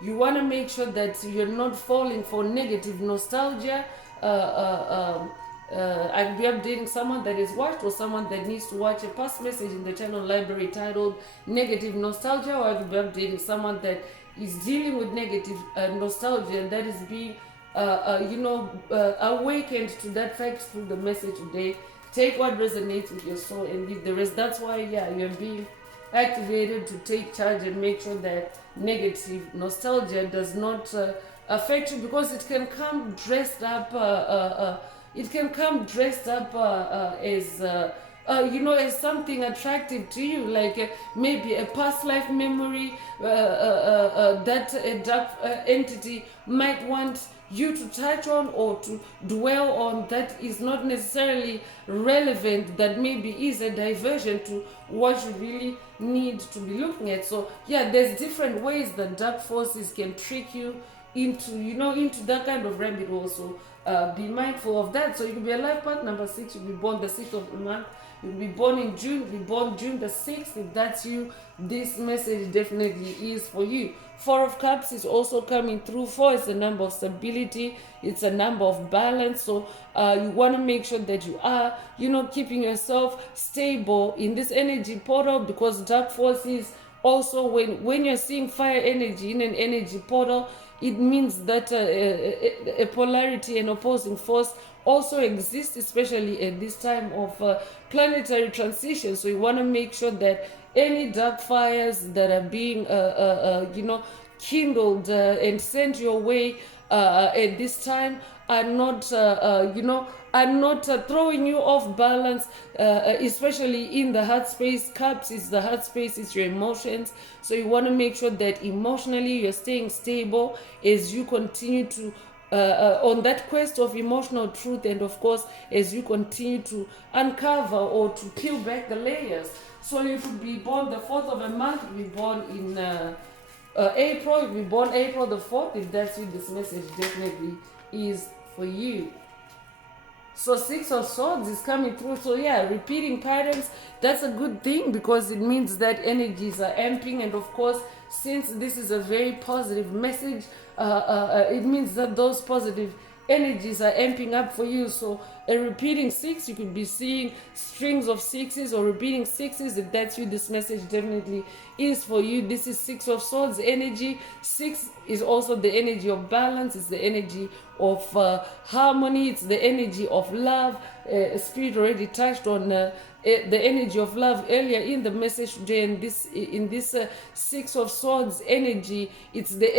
you want to make sure that you're not falling for negative nostalgia. I'll be updating someone that is watched, or someone that needs to watch a past message in the channel library titled Negative Nostalgia, or I'll be updating someone that is dealing with negative nostalgia, and that is being awakened to that fact through the message today. Take what resonates with your soul and leave the rest. That's why you're being activated to take charge and make sure that negative nostalgia does not affect you, because it can come dressed up as something attractive to you, like maybe a past life memory that a dark entity might want you to touch on or to dwell on, that is not necessarily relevant, that maybe is a diversion to what you really need to be looking at. So there's different ways that dark forces can trick you into that kind of rabbit hole. So be mindful of that. So you could be a life path number 6, you'll be born the 6th of the month, you'll be born in June, you'll be born June the 6th. If that's you, this message definitely is for you. 4 of Cups is also coming through. 4 is a number of stability, it's a number of balance. So you want to make sure that you are keeping yourself stable in this energy portal, because dark forces also, when you're seeing fire energy in an energy portal, it means that a polarity, an opposing force, also exist, especially at this time of planetary transition. So you want to make sure that any dark fires that are being kindled and sent your way at this time are not throwing you off balance, especially in the heart space. Cups is the heart space, it's your emotions. So you want to make sure that emotionally you're staying stable as you continue to on that quest of emotional truth, and of course as you continue to uncover or to peel back the layers. So you could be born the 4th of a month, you could be born in April, you could be born April the 4th. If that's you, this message definitely is for you. So 6 of Swords is coming through. So yeah, repeating patterns, that's a good thing, because it means that energies are amping. And of course, since this is a very positive message, it means that those positive energies are amping up for you. So a repeating 6, you could be seeing strings of 6s or repeating 6s. If that's you, this message definitely is for you. This is 6 of Swords energy. 6 is also the energy of balance. It's the energy of harmony. It's the energy of love. Spirit already touched on the energy of love earlier in the message today. And in this 6 of Swords energy, it's the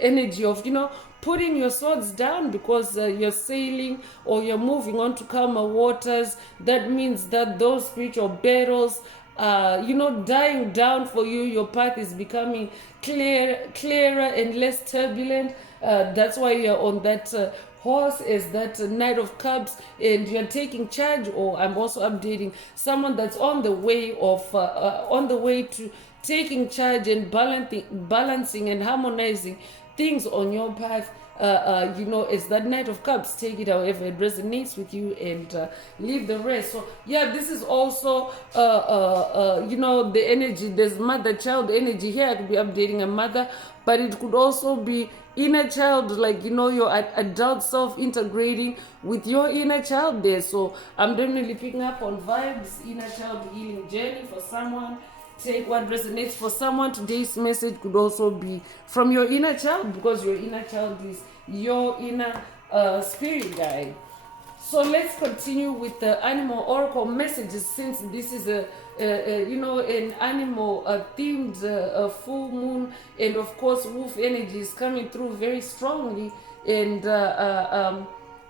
energy of putting your swords down, because you're sailing or you're moving on to calmer waters. That means that those spiritual battles dying down for you. Your path is becoming clearer and less turbulent. That's why you're on that horse as that Knight of Cups, and you're taking charge. Or I'm also updating someone that's on the way to taking charge and balancing and harmonizing things on your path. As that Knight of Cups, take it however it resonates with you, and leave the rest. So yeah, this is also the energy. There's mother-child energy here. I could be updating a mother, but it could also be inner child, like your adult self integrating with your inner child there. So I'm definitely picking up on vibes, inner child healing journey for someone. Take what resonates for someone. Today's message could also be from your inner child, because your inner child is your inner spirit guide. So let's continue with the animal oracle messages, since this is an animal themed full moon, and of course wolf energy is coming through very strongly. And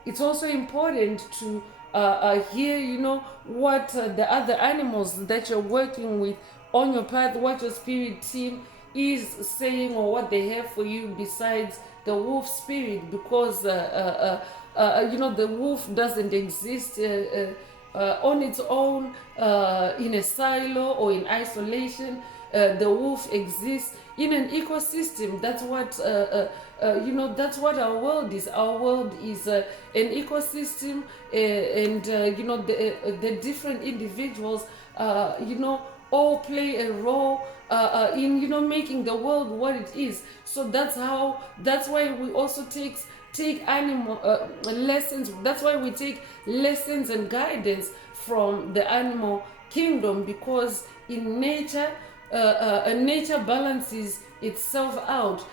it's also important to hear what the other animals that you're working with on your path, what your spirit team is saying, or what they have for you besides the wolf spirit, because the wolf doesn't exist on its own in a silo or in isolation. The wolf exists in an ecosystem. That's what that's what our world is. Our world is an ecosystem, and the different individuals all play a role in making the world what it is. So that's why we also take animal lessons. That's why we take lessons and guidance from the animal kingdom, because in nature nature balances itself out.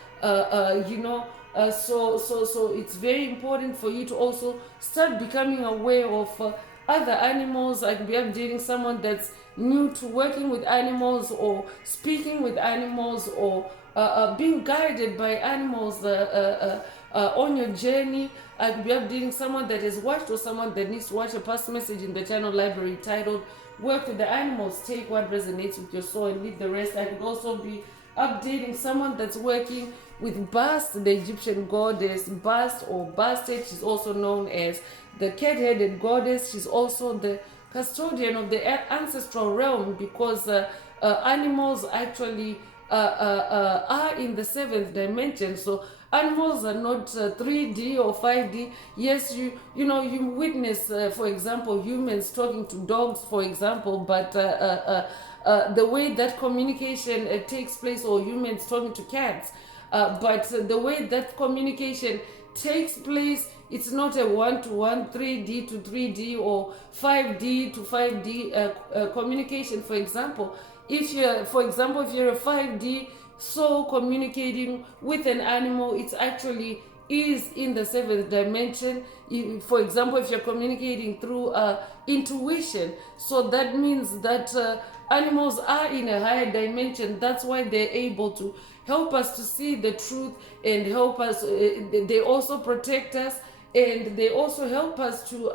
So it's very important for you to also start becoming aware of other animals. I could be updating someone that's new to working with animals, or speaking with animals, or being guided by animals on your journey. I could be updating someone that has watched, or someone that needs to watch a past message in the channel library titled Work with the Animals. Take what resonates with your soul and leave the rest. I could also be updating someone that's working with Bast, the Egyptian goddess. Bast or Bastet, she's also known as the cat-headed goddess. She's also the custodian of the ancestral realm, because animals actually are in the 7th dimension. So animals are not 3D or 5D. Yes, you witness, for example, humans talking to dogs, for example, but the way that communication takes place, or humans talking to cats, but the way that communication takes place, it's not a 1-to-1, 3D to 3D, or 5D to 5D communication. For example, if you're a 5D soul communicating with an animal, it's actually is in the seventh dimension. For example, if you're communicating through intuition, so that means that animals are in a higher dimension. That's why they're able to help us to see the truth and help us. They also protect us, and they also help us to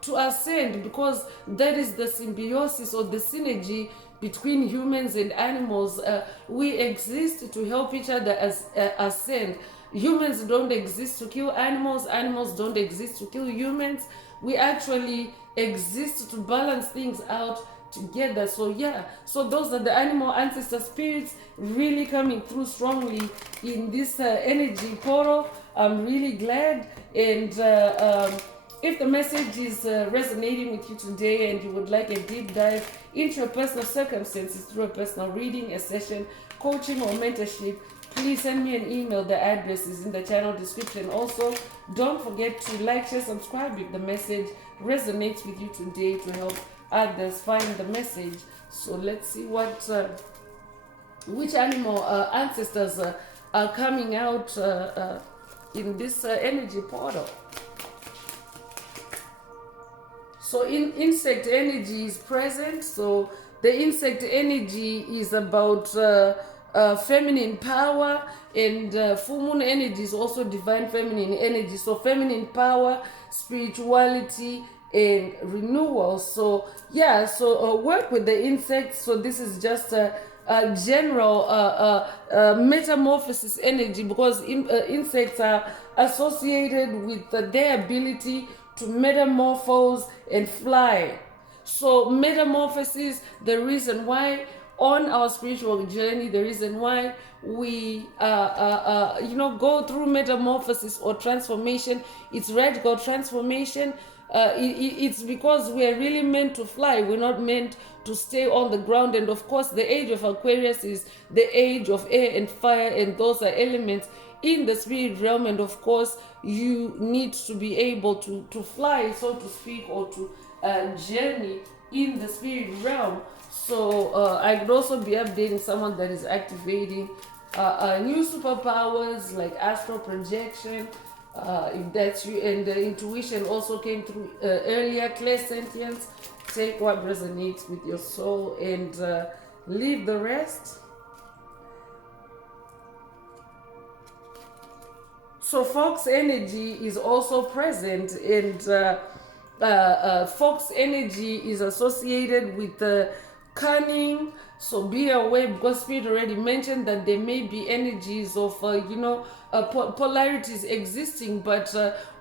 to ascend, because that is the symbiosis or the synergy between humans and animals. We exist to help each other ascend. Humans don't exist to kill animals. Animals don't exist to kill humans. We actually exist to balance things out together. So yeah, so those are the animal ancestor spirits really coming through strongly in this energy portal. I'm really glad. And if the message is resonating with you today and you would like a deep dive into your personal circumstances through a personal reading, a session, coaching, or mentorship, please send me an email. The address is in the channel description. Also, don't forget to like, share, subscribe if the message resonates with you today to help others find the message. So let's see which animal ancestors are coming out in this energy portal. So insect energy is present. So the insect energy is about feminine power, and full moon energy is also divine feminine energy. So feminine power, spirituality, and renewal. So yeah, so work with the insects. So this is just a general metamorphosis energy, because insects are associated with their ability to metamorphose and fly. So metamorphosis, the reason why on our spiritual journey, the reason why we go through metamorphosis or transformation, it's radical transformation. It's because we are really meant to fly. We're not meant to stay on the ground. And of course, the age of Aquarius is the age of air and fire, and those are elements in the spirit realm. And of course, you need to be able to fly, so to speak, or to journey in the spirit realm. So I could also be updating someone that is activating new superpowers like astral projection, if that's you. And the intuition also came through earlier. Clairsentience. Take what resonates with your soul and leave the rest. So fox energy is also present, and fox energy is associated with cunning. So be aware, because Spirit already mentioned that there may be energies of polarities existing, but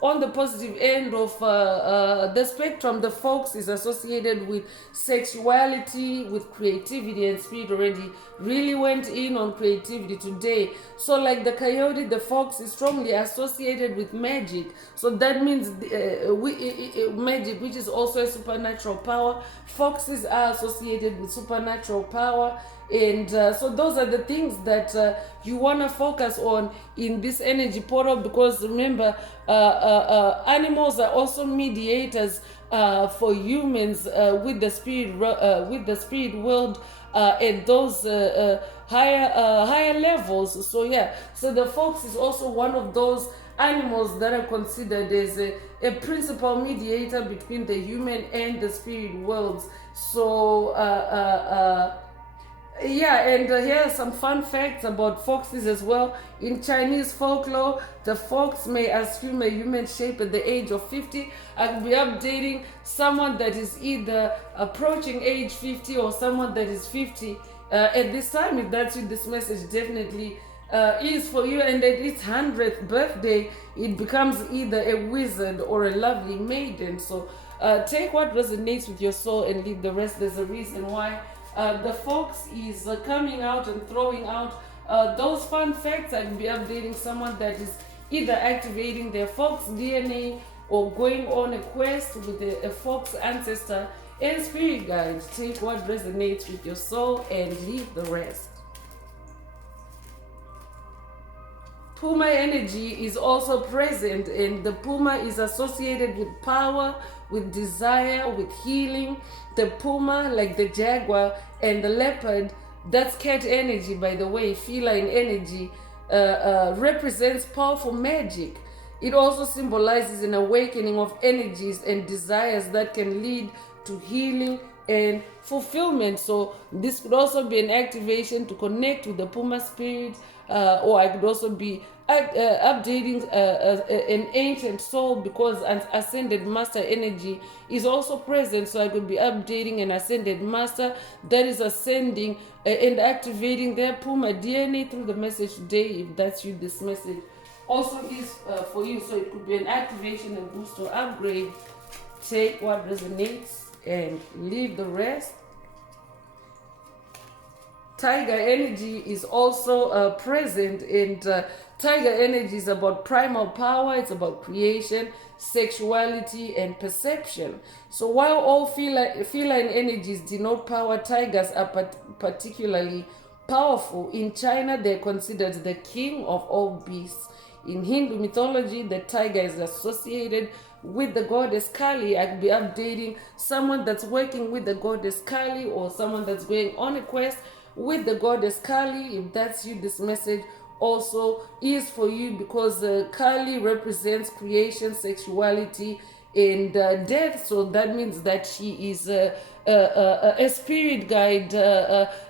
on the positive end of the spectrum, the fox is associated with sexuality, with creativity, and Spirit already really went in on creativity today. So like the coyote, the fox is strongly associated with magic. So that means magic, which is also a supernatural power. Foxes are associated with supernatural power. And so those are the things that you want to focus on in this energy portal, because remember, animals are also mediators for humans with the spirit world at those higher levels. So yeah, so the fox is also one of those animals that are considered as a principal mediator between the human and the spirit worlds. So yeah, and here are some fun facts about foxes as well. In Chinese folklore, the fox may assume a human shape at the age of 50. I will be updating someone that is either approaching age 50 or someone that is 50 at this time. If that's you, this message definitely is for you. And at its 100th birthday, it becomes either a wizard or a lovely maiden. So take what resonates with your soul and leave the rest. There's a reason why the fox is coming out and throwing out those fun facts. I will be updating someone that is either activating their fox DNA or going on a quest with a fox ancestor and spirit guide. Take what resonates with your soul and leave the rest. Puma energy is also present, and the puma is associated with power, with desire, with healing. The puma, like the jaguar and the leopard, that's cat energy, by the way, feline energy. represents powerful magic. It also symbolizes an awakening of energies and desires that can lead to healing and fulfillment. So this could also be an activation to connect with the Puma spirit, or I could also be updating an ancient soul, because an ascended master energy is also present. So I could be updating an ascended master that is ascending and activating their Puma DNA through the message today. If that's you, this message also is for you. So it could be an activation, a boost, or upgrade. Take what resonates and leave the rest. Tiger energy is also present, and tiger energy is about primal power. It's about creation, sexuality, and perception. So while all feline energies denote power, tigers are particularly powerful. In China, they're considered the king of all beasts. In Hindu mythology, the tiger is associated with the goddess Kali. I could be updating someone that's working with the goddess Kali, or someone that's going on a quest with the goddess Kali. If that's you, this message also is for you, because Kali represents creation, sexuality, and death. So that means that she is a spirit guide,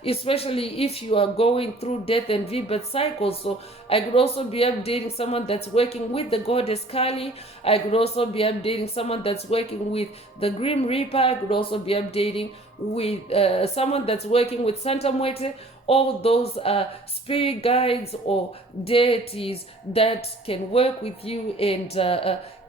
especially if you are going through death and rebirth cycles. So I could also be updating someone that's working with the goddess Kali. I could also be updating someone that's working with the Grim Reaper. I could also be updating with someone that's working with Santa Muerte. All those are spirit guides or deities that can work with you and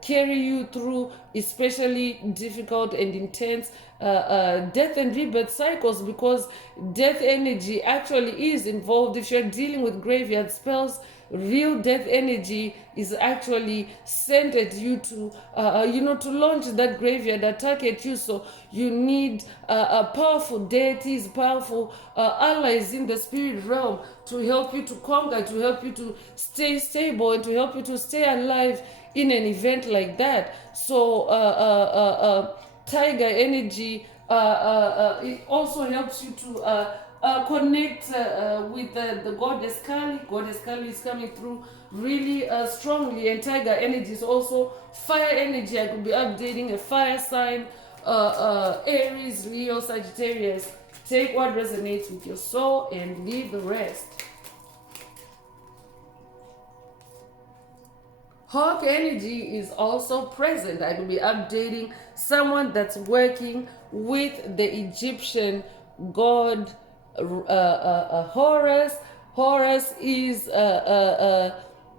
carry you through especially difficult and intense death and rebirth cycles, because death energy actually is involved. If you're dealing with graveyard spells, real death energy is actually sent at you to to launch that graveyard attack at you. So you need powerful deities, powerful allies in the spirit realm to help you to conquer, to help you to stay stable, and to help you to stay alive in an event like that. So tiger energy it also helps you to connect with the goddess Kali. Goddess Kali is coming through really strongly, and tiger energy is also fire energy. I could be updating a fire sign, Aries, Leo, Sagittarius. Take what resonates with your soul and leave the rest. Hawk energy is also present. I could be updating someone that's working with the Egyptian god Horus. Horus is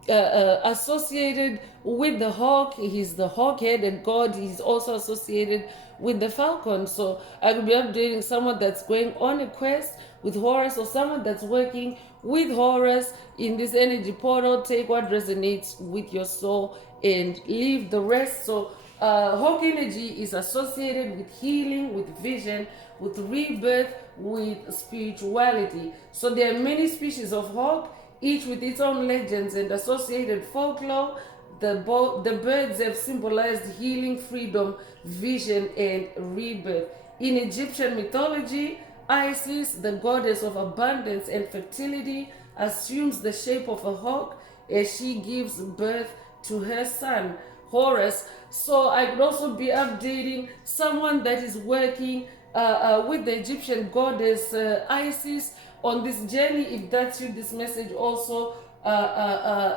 associated with the hawk. He's the hawk-headed god. He's also associated with the falcon. So I could be updating someone that's going on a quest with Horus, or someone that's working with Horus in this energy portal. Take what resonates with your soul and leave the rest. So hawk energy is associated with healing, with vision, with rebirth, with spirituality. So there are many species of hawk, each with its own legends and associated folklore. The birds have symbolized healing, freedom, vision, and rebirth. In Egyptian mythology, Isis, the goddess of abundance and fertility, assumes the shape of a hawk as she gives birth to her son, Horus. So I could also be updating someone that is working with the Egyptian goddess Isis on this journey. If that's you, this message also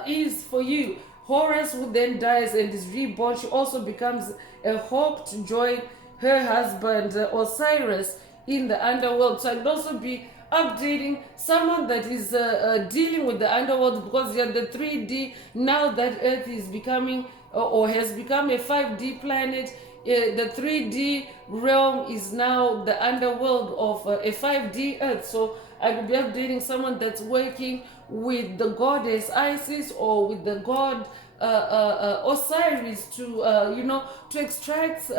is for you. Horus, who then dies and is reborn, she also becomes a hawk to join her husband Osiris in the underworld. So I could also be updating someone that is dealing with the underworld, because you're the 3D. Now that Earth is becoming or has become a 5D planet, the 3D realm is now the underworld of a 5D Earth. So I could be updating someone that's working with the goddess Isis, or with the god Osiris to to extract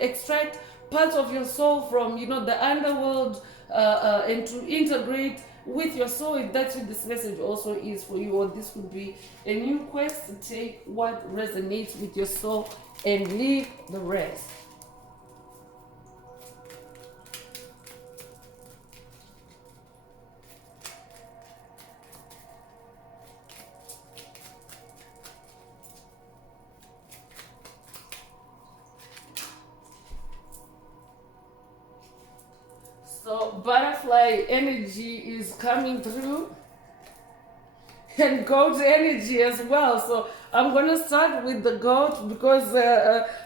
extract parts of your soul from the underworld and to integrate with your soul. If that's what this message also is for you, or this could be a new quest. Take what resonates with your soul and leave the rest. So butterfly energy is coming through, and goat energy as well. So I'm going to start with the goat because,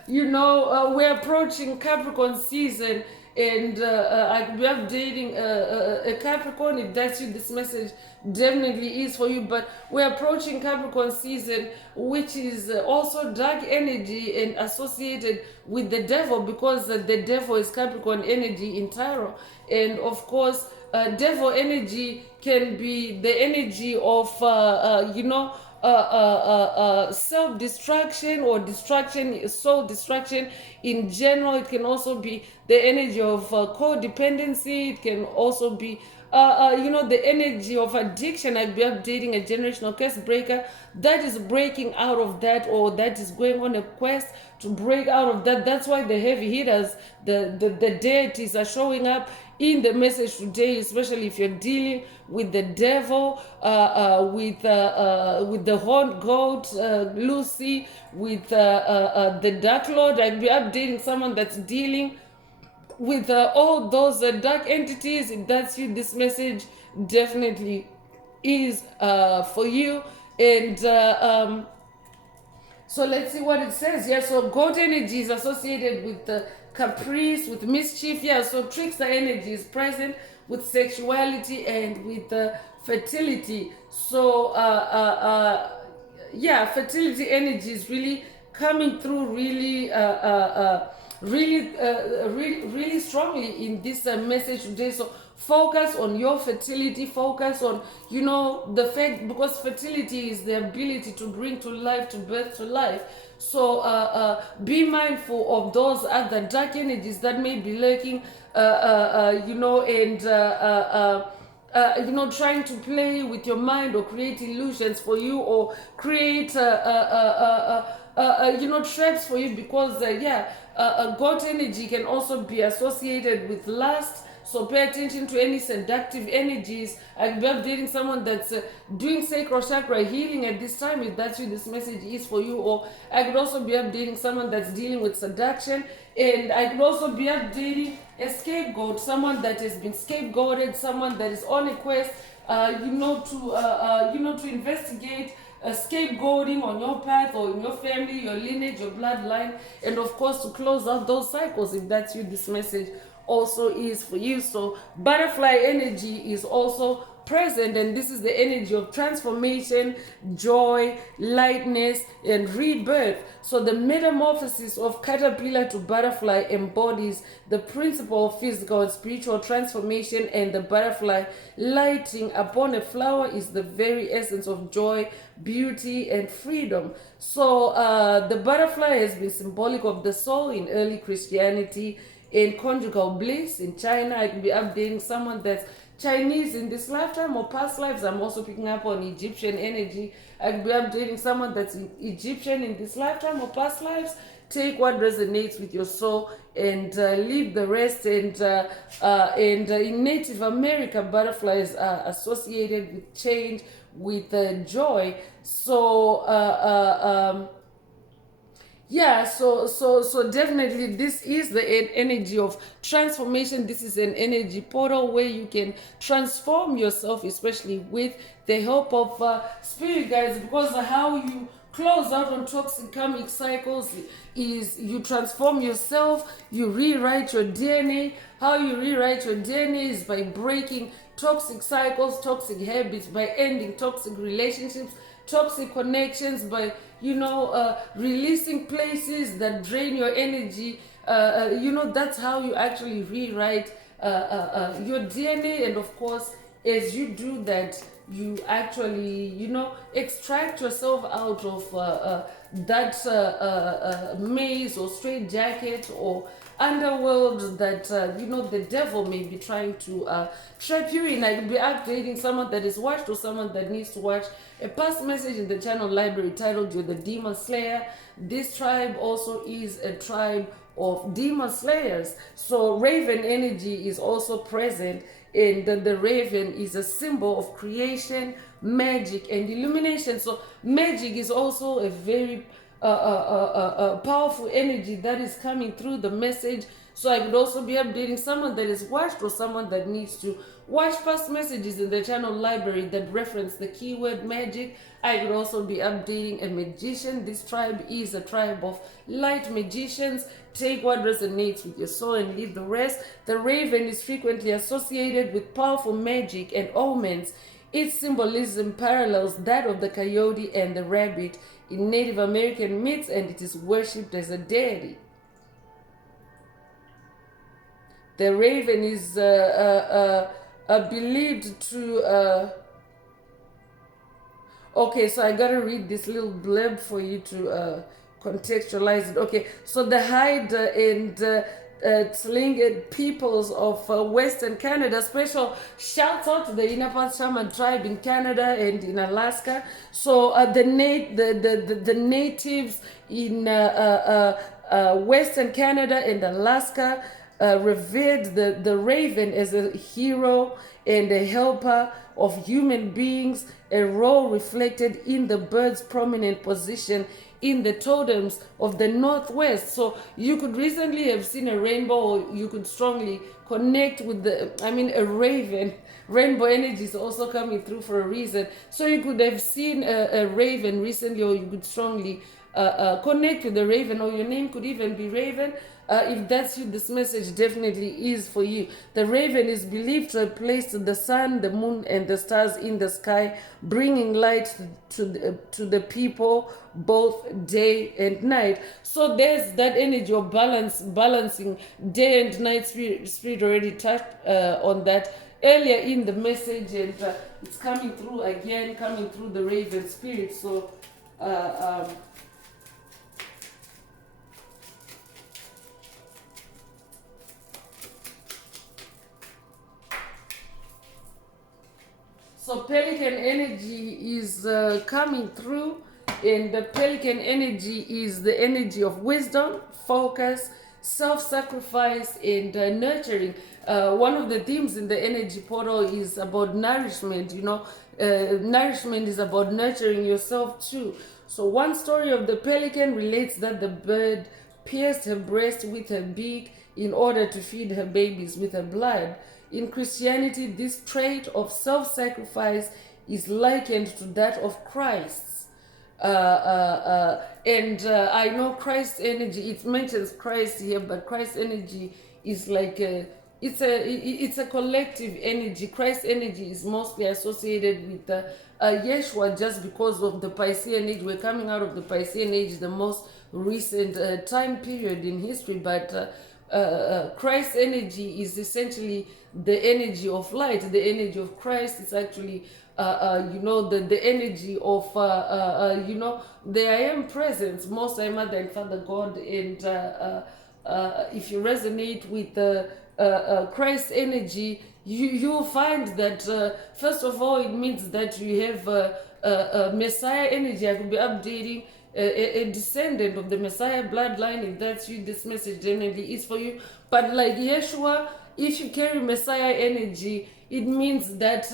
we're approaching Capricorn season, and I'll be updating a Capricorn. If that's you, this message definitely is for you. But we're approaching Capricorn season, which is also dark energy and associated with the devil, because the devil is Capricorn energy in tarot. And of course, devil energy can be the energy of self-destruction or destruction, soul destruction in general. It can also be the energy of codependency. It can also be the energy of addiction. I'll be updating a generational curse breaker that is breaking out of that, or that is going on a quest to break out of that. That's why the heavy hitters, the deities are showing up in the message today, especially if you're dealing with the devil, with the horned goat, Lucy, with the Dark Lord. I'll be updating someone that's dealing with all those dark entities. If that's you, this message definitely is for you. And so let's see what it says. Yeah, so goat energy is associated with caprice, with mischief. Yeah, so trickster energy is present with sexuality and with fertility. So fertility energy is really coming through really strongly in this message today. So focus on your fertility, focus on the fact, because fertility is the ability to bring to life, to birth to life. So be mindful of those other dark energies that may be lurking, trying to play with your mind or create illusions for you, or create traps for you, because goat energy can also be associated with lust. So pay attention to any seductive energies. I'll be updating someone that's doing sacral chakra healing at this time, if that's you, this message is for you. Or I could also be updating someone that's dealing with seduction. And I could also be updating a scapegoat, someone that has been scapegoated, someone that is on a quest, to investigate scapegoating on your path, or in your family, your lineage, your bloodline, and of course to close out those cycles. If that's you, this message also is for you. So butterfly energy is also present, and this is the energy of transformation, joy, lightness, and rebirth. So the metamorphosis of caterpillar to butterfly embodies the principle of physical and spiritual transformation, and the butterfly lighting upon a flower is the very essence of joy, beauty, and freedom. So the butterfly has been symbolic of the soul in early Christianity, in conjugal bliss in China. I could be updating someone that's Chinese in this lifetime or past lives. I'm also picking up on Egyptian energy. I could be updating someone that's Egyptian in this lifetime or past lives. Take what resonates with your soul and leave the rest. And in Native America, butterflies are associated with change, with joy. So so definitely this is the energy of transformation. This is an energy portal where you can transform yourself, especially with the help of spirit guides, because how you close out on toxic karmic cycles is you transform yourself, you rewrite your DNA. How you rewrite your DNA is by breaking toxic cycles, toxic habits, by ending toxic relationships, toxic connections, by releasing places that drain your energy. That's how you actually rewrite your DNA. And of course, as you do that, you actually extract yourself out of that maze or straitjacket or underworld that the devil may be trying to trap you in. I could be updating someone that is watched, or someone that needs to watch a past message in the channel library titled "You're the Demon Slayer." This tribe also is a tribe of demon slayers. So raven energy is also present, and the raven is a symbol of creation, magic, and illumination. So magic is also a very powerful energy that is coming through the message. So I could also be updating someone that is watched or someone that needs to watch past messages in the channel library that reference the keyword magic. I could also be updating a magician. This tribe is a tribe of light magicians. Take what resonates with your soul and leave the rest. The raven is frequently associated with powerful magic and omens. Its symbolism parallels that of the coyote and the rabbit in Native American myths, and it is worshipped as a deity. The raven is believed to... Okay, so I gotta read this little blurb for you to contextualize it. Okay, so the Haida and Tlingit peoples of Western Canada. Special shouts out to the Inapat Shaman tribe in Canada and in Alaska. So the natives in Western Canada and Alaska revered the raven as a hero and a helper of human beings, a role reflected in the bird's prominent position in the totems of the Northwest. So you could recently have seen a rainbow, or you could strongly connect with a raven. Rainbow energy is also coming through for a reason. So you could have seen a raven recently, or you could strongly connect with the raven, or your name could even be Raven. If that's you, this message definitely is for you. The raven is believed to have placed the sun, the moon, and the stars in the sky, bringing light to the people both day and night. So there's that energy of balancing day and night. Spirit already touched on that earlier in the message, and it's coming through again, coming through the raven spirit. So So pelican energy is coming through, and the pelican energy is the energy of wisdom, focus, self-sacrifice, and nurturing. One of the themes in the energy portal is about nourishment. Nourishment is about nurturing yourself too. So one story of the pelican relates that the bird pierced her breast with her beak in order to feed her babies with her blood. In Christianity, this trait of self-sacrifice is likened to that of Christ's. And I know Christ's energy, it mentions Christ here, but Christ's energy is like it's a collective energy. Christ's energy is mostly associated with Yeshua, just because of the Piscean age. We're coming out of the Piscean age, the most recent time period in history, but Christ's energy is essentially the energy of light. The energy of Christ is actually the energy of the I am presence, Most High Mother and Father God. And if you resonate with Christ's energy, you'll find that first of all, it means that you have Messiah energy. I could be updating a descendant of the Messiah bloodline. If that's you, this message definitely is for you. But like Yeshua, if you carry Messiah energy, it means that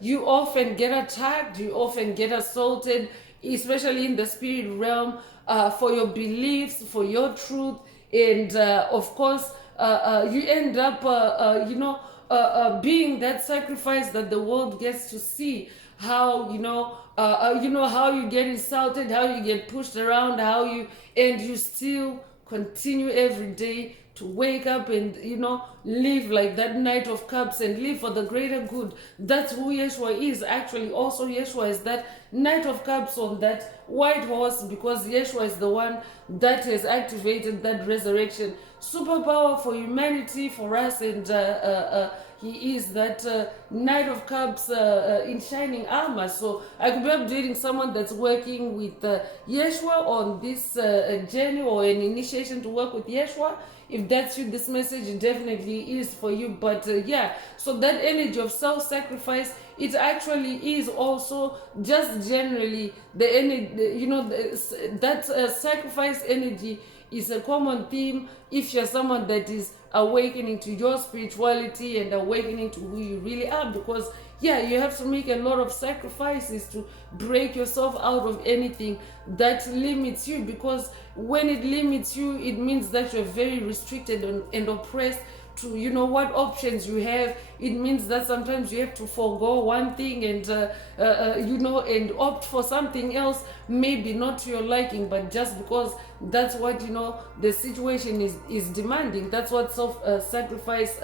you often get attacked, you often get assaulted, especially in the spirit realm, for your beliefs, for your truth. And of course, you end up, being that sacrifice that the world gets to see. How how you get insulted, how you get pushed around, and you still continue every day to wake up and live like that Knight of Cups and live for the greater good. That's who Yeshua is. Actually, also Yeshua is that Knight of Cups on that white horse, because Yeshua is the one that has activated that resurrection superpower for humanity, for us, and he is that Knight of Cups in shining armor. So I could be updating someone that's working with Yeshua on this journey, or an initiation to work with Yeshua. If that's you, this message definitely is for you. But so that energy of self-sacrifice, it actually is also just generally the energy, that sacrifice energy is a common theme. If you're someone that is awakening to your spirituality and awakening to who you really are, because yeah, you have to make a lot of sacrifices to break yourself out of anything that limits you, because when it limits you, it means that you're very restricted and oppressed to, you know, what options you have. It means that sometimes you have to forego one thing and you know, and opt for something else, maybe not to your liking, but just because that's what, you know, the situation is demanding. That's what self-sacrifice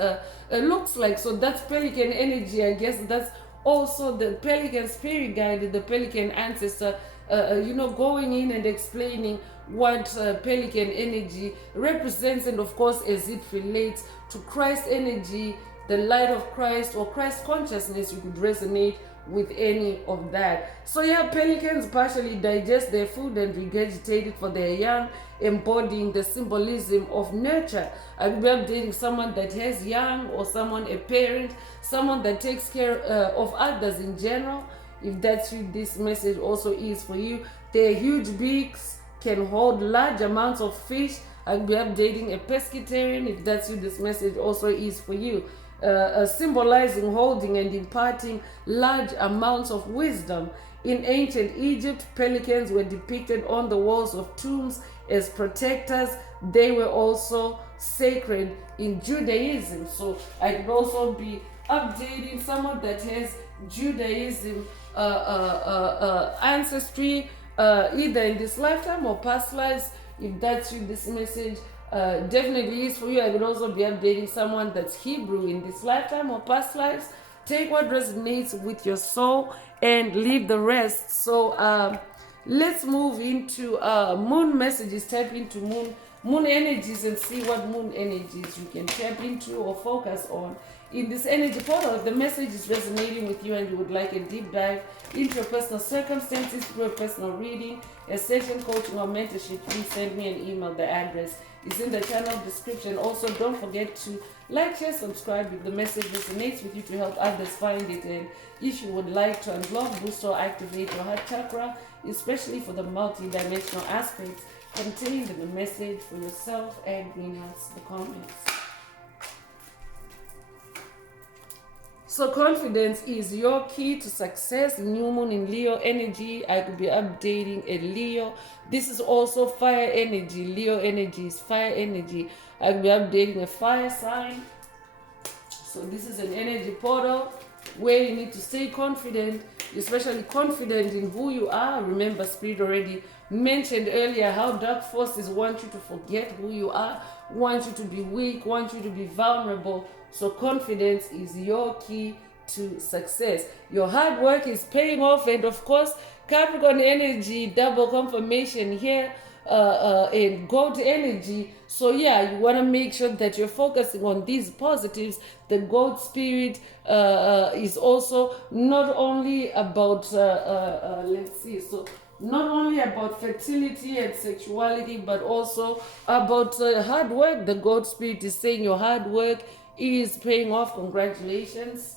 looks like. So that's pelican energy. I guess that's also the pelican spirit guide, the pelican ancestor, you know, going in and explaining what pelican energy represents, and of course as it relates to Christ energy, the light of Christ, or Christ consciousness. You could resonate with any of that. So yeah, pelicans partially digest their food and regurgitate it for their young, embodying the symbolism of nurture. I will be updating someone that has young, or someone, a parent, someone that takes care of others in general. If that's you, this message also is for you. Their huge beaks can hold large amounts of fish. I'll be updating a pescatarian. If that's you, this message also is for you. Symbolizing holding and imparting large amounts of wisdom. In ancient Egypt, pelicans were depicted on the walls of tombs as protectors. They were also sacred in Judaism. So I could also be updating someone that has Judaism ancestry, either in this lifetime or past lives. If that's you, this message definitely is for you. I would also be updating someone that's Hebrew in this lifetime or past lives. Take what resonates with your soul and leave the rest. So let's move into moon messages. Tap into moon energies and see what moon energies you can tap into or focus on in this energy portal. If the message is resonating with you and you would like a deep dive into your personal circumstances through a personal reading, a session, coaching, or mentorship, please send me an email. The address is in the channel description. Also, don't forget to like, share, subscribe if the message resonates with you, to help others find it. And if you would like to unblock, boost, or activate your heart chakra, especially for the multi-dimensional aspects contained in the message for yourself, and greenhouse the comments. So confidence is your key to success. New moon in Leo energy. I could be updating a Leo. This is also fire energy. Leo energy is fire energy. I could be updating a fire sign. So this is an energy portal where you need to stay confident, especially confident in who you are. Remember, Spirit already mentioned earlier how dark forces want you to forget who you are, want you to be weak, want you to be vulnerable. So confidence is your key to success. Your hard work is paying off, and of course, Capricorn energy, double confirmation here, in goat energy. So yeah, you want to make sure that you're focusing on these positives. The goat spirit is also not only about let's see, so not only about fertility and sexuality, but also about hard work. The goat spirit is saying your hard work is paying off. Congratulations.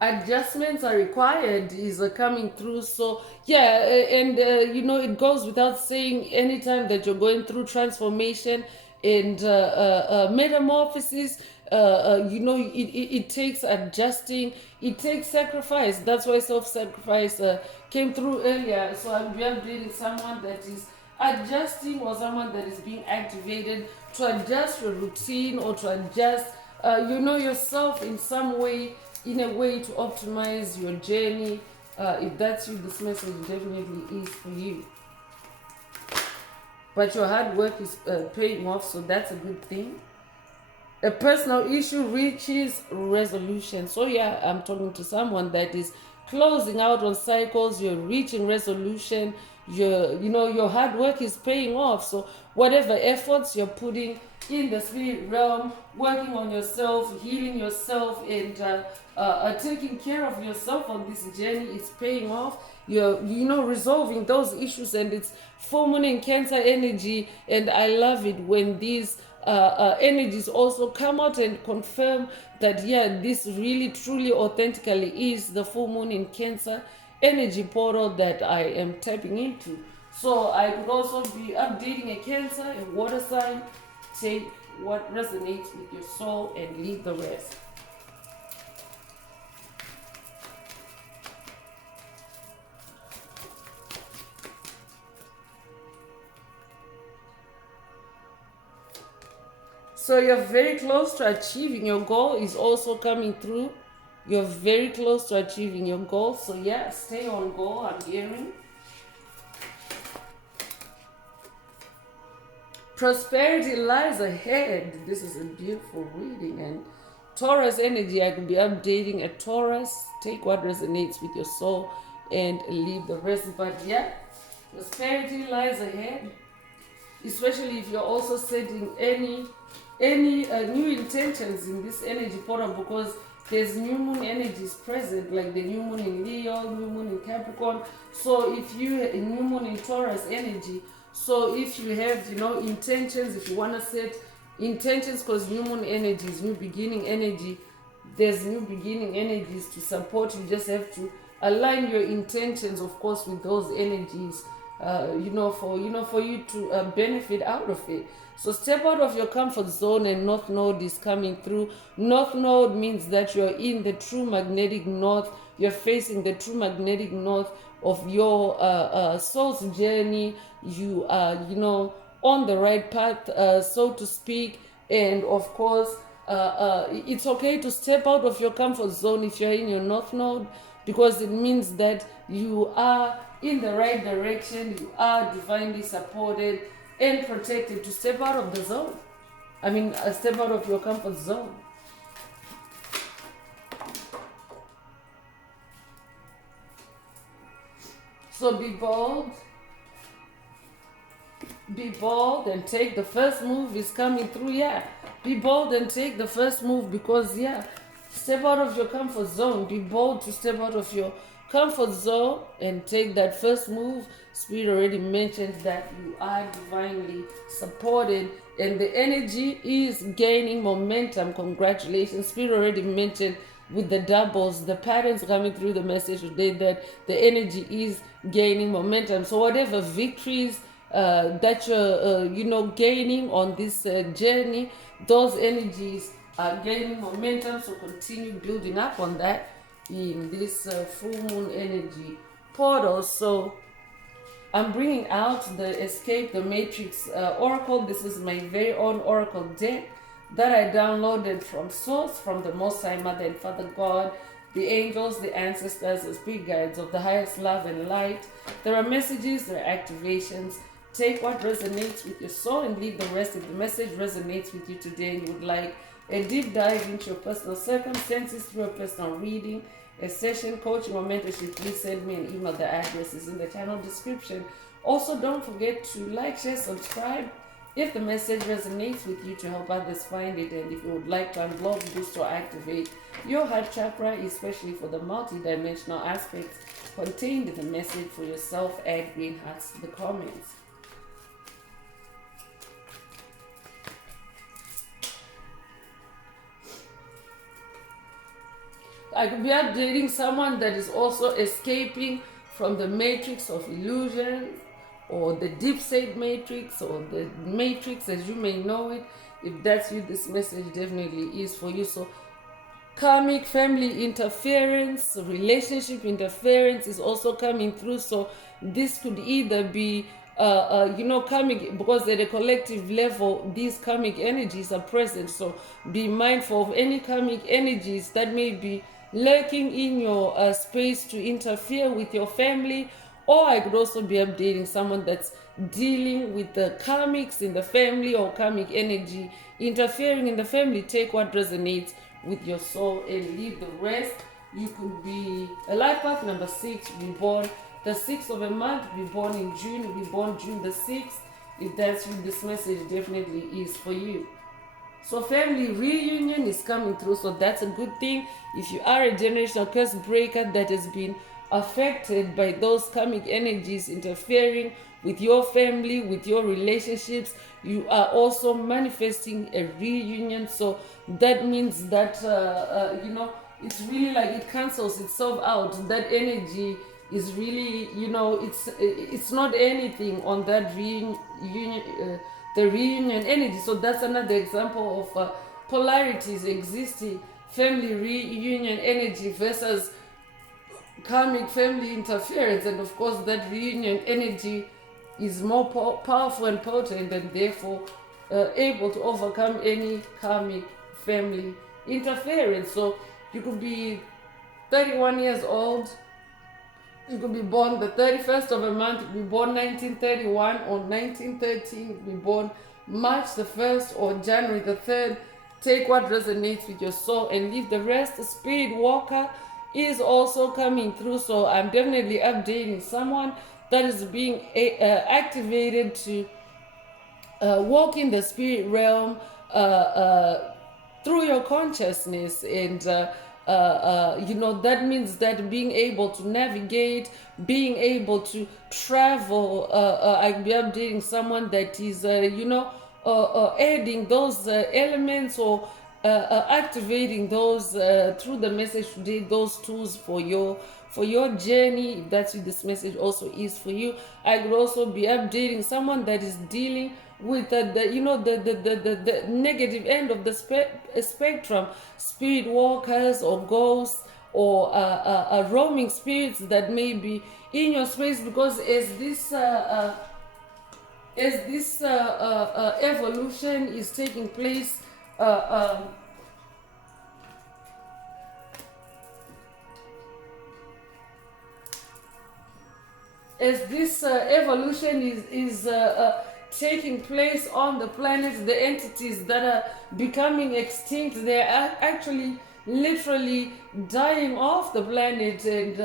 Adjustments are required is coming through. So yeah, and you know, it goes without saying, anytime that you're going through transformation and metamorphosis, you know, it takes adjusting, it takes sacrifice. That's why self-sacrifice came through earlier. So I'm updating someone that is adjusting, or someone that is being activated to adjust your routine, or to adjust you know, yourself in some way, in a way to optimize your journey. If that's you, this message definitely is for you. But your hard work is paying off, so that's a good thing. A personal issue reaches resolution. So yeah, I'm talking to someone that is closing out on cycles. You're reaching resolution. You know, your hard work is paying off. So whatever efforts you're putting in the spirit realm, working on yourself, healing yourself, and taking care of yourself on this journey is paying off. You're, you know, resolving those issues, and it's full moon in Cancer energy, and I love it when these energies also come out and confirm that, yeah, this really, truly, authentically is the full moon in Cancer energy portal that I am tapping into. So I could also be updating a Cancer, a water sign. Take what resonates with your soul and leave the rest. So you're very close to achieving your goal is also coming through. You're very close to achieving your goal. So yeah, stay on goal, I'm hearing. Prosperity lies ahead. This is a beautiful reading. And Taurus energy, I could be updating a Taurus. Take what resonates with your soul and leave the rest. But yeah, prosperity lies ahead. Especially if you're also setting any new intentions in this energy portal, because there's new moon energies present, like the new moon in Leo, new moon in Capricorn. So if you a new moon in Taurus energy, so if you have intentions, if you want to set intentions, because new moon energy is new beginning energy, there's new beginning energies to support. You just have to align your intentions, of course, with those energies. For you to benefit out of it. So step out of your comfort zone, and North Node is coming through. North Node means that you're in the true magnetic north. You're facing the true magnetic north of your soul's journey. You are, on the right path, so to speak. And of course, it's okay to step out of your comfort zone if you're in your North Node, because it means that you are in the right direction, you are divinely supported and protected to step out of the zone. Step out of your comfort zone. So be bold and take the first move is coming through. Yeah, be bold and take the first move, because step out of your comfort zone. Be bold to step out of your comfort zone and take that first move. Spirit already mentioned that you are divinely supported and the energy is gaining momentum. Congratulations. Spirit already mentioned with the doubles, the patterns coming through the message today, that the energy is gaining momentum. So whatever victories that you're gaining on this journey, those energies are gaining momentum. So continue building up on that in this full moon energy portal. So I'm bringing out the Escape the Matrix Oracle. This is my very own Oracle deck that I downloaded from Source, from the Most High Mother and Father God, the angels, the ancestors, the spirit guides of the highest love and light. There are messages, there are activations. Take what resonates with your soul and leave the rest. If the message resonates with you today and you would like a deep dive into your personal circumstances through a personal reading, a session, coaching, or mentorship, please send me an email. The address is in the channel description. Also, don't forget to like, share, subscribe if the message resonates with you, to help others find it. And if you would like to unblock, boost, or activate your heart chakra, especially for the multi-dimensional aspects contained in the message for yourself, add green hearts to the comments. I could be updating someone that is also escaping from the matrix of illusion, or the deep state matrix, or the matrix as you may know it. If that's you, this message definitely is for you. So karmic family interference, relationship interference is also coming through. So this could either be karmic, because at a collective level these karmic energies are present. So be mindful of any karmic energies that may be lurking in your space to interfere with your family. Or I could also be updating someone that's dealing with the karmics in the family, or karmic energy interfering in the family. Take what resonates with your soul and leave the rest. You could be a life path number 6, be born the 6th of a month, be born in June, be born June the 6th. If that's you, this message definitely is for you. So family reunion is coming through, so that's a good thing. If you are a generational curse breaker that has been affected by those karmic energies interfering with your family, with your relationships. You are also manifesting a reunion. So that means that it's really like it cancels itself out. That energy is really, it's not anything on that reunion, the reunion energy. So that's another example of polarities existing: family reunion energy versus karmic family interference. And of course that reunion energy is more powerful and potent, and therefore able to overcome any karmic family interference. So you could be 31 years old, you could be born the 31st of a month, you could be born 1931 or 1913, you could be born March the 1st or January the 3rd. Take what resonates with your soul and leave the rest. Spirit walker is also coming through. So I'm definitely updating someone that is being activated to walk in the spirit realm through your consciousness. And that means that being able to navigate, being able to travel. I'll be updating someone that is adding those elements, or activating those through the message today, those tools for your journey. If that's what this message also is for you. I could also be updating someone that is dealing with the negative end of the spectrum, spirit walkers or ghosts, or roaming spirits that may be in your space. Because as this evolution is taking place, as this evolution is taking place on the planet, the entities that are becoming extinct, they are actually literally dying off the planet, and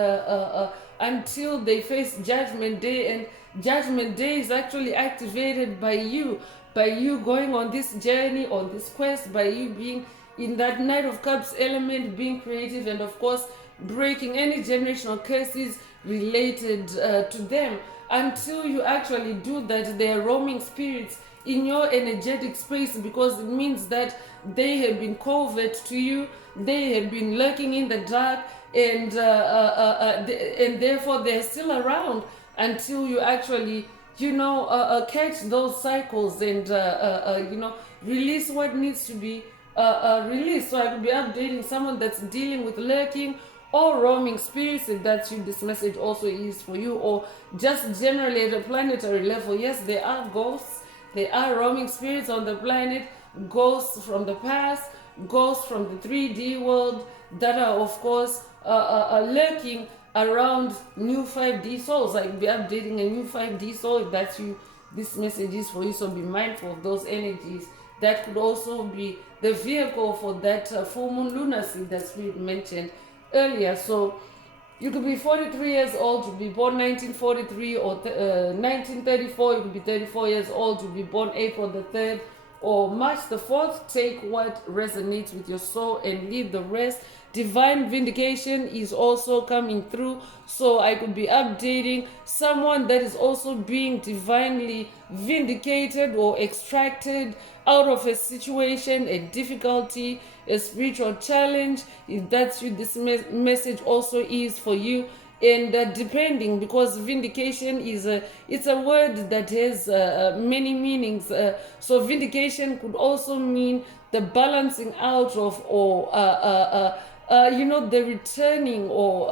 until they face Judgment Day. And Judgment Day is actually activated by you going on this journey, on this quest, by you being in that Knight of Cups element, being creative, and of course breaking any generational curses related to them. Until you actually do that, they are roaming spirits in your energetic space, because it means that they have been covert to you, they have been lurking in the dark, and therefore they're still around until you actually catch those cycles and release what needs to be released. So I could be updating someone that's dealing with lurking or roaming spirits, if that's you, this message also is for you. Or just generally at a planetary level, yes, there are ghosts, there are roaming spirits on the planet, ghosts from the past, ghosts from the 3D world that are of course lurking around new 5D souls. I'll be updating a new 5D soul, if that's you, this message is for you. So be mindful of those energies. That could also be the vehicle for that full moon lunacy that Spirit mentioned earlier. So you could be 43 years old, you could be born 1943 or 1934, you could be 34 years old, you could be born April the 3rd or March the 4th. Take what resonates with your soul and leave the rest. Divine vindication is also coming through. So I could be updating someone that is also being divinely vindicated or extracted out of a situation, a difficulty, a spiritual challenge. If that's you, this message also is for you. And depending, because vindication is it's a word that has many meanings. So vindication could also mean the balancing out of, or the returning, or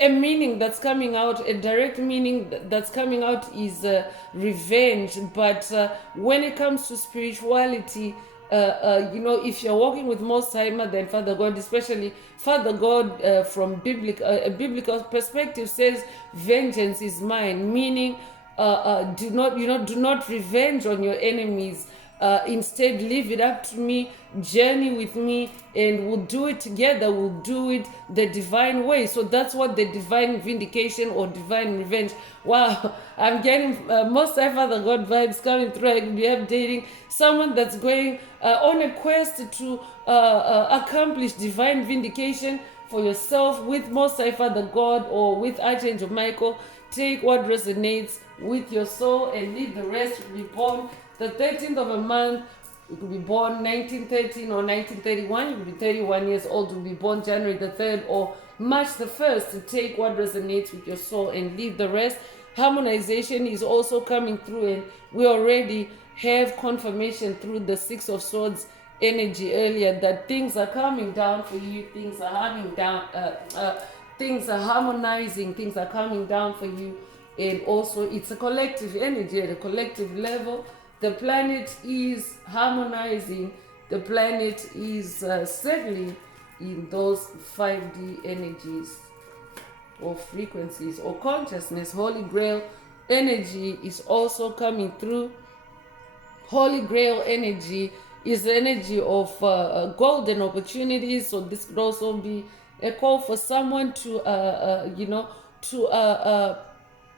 a meaning that's coming out, a direct meaning that's coming out is revenge. But when it comes to spirituality, if you're walking with Most High Mother and Father God, especially Father God, from a biblical perspective, says vengeance is mine, meaning do not revenge on your enemies. Instead, leave it up to me, journey with me, and we'll do it together. We'll do it the divine way. So that's what the divine vindication or divine revenge. Wow, I'm getting Most High Father God vibes coming through. I could be updating someone that's going on a quest to accomplish divine vindication for yourself with Most High Father God or with Archangel Michael. Take what resonates with your soul and leave the rest. You will be born the 13th of a month. You could be born 1913 or 1931. You could be 31 years old. You will be born January the 3rd or March the 1st. To take what resonates with your soul and leave the rest. Harmonization is also coming through, and we already have confirmation through the Six of Swords energy earlier that things are coming down for you. Things are coming down. Things are harmonizing. Things are coming down for you. And also it's a collective energy at a collective level. The planet is harmonizing. The planet is settling in those 5D energies or frequencies or consciousness. Holy Grail energy is also coming through. Holy Grail energy is the energy of golden opportunities. So this could also be a call for someone to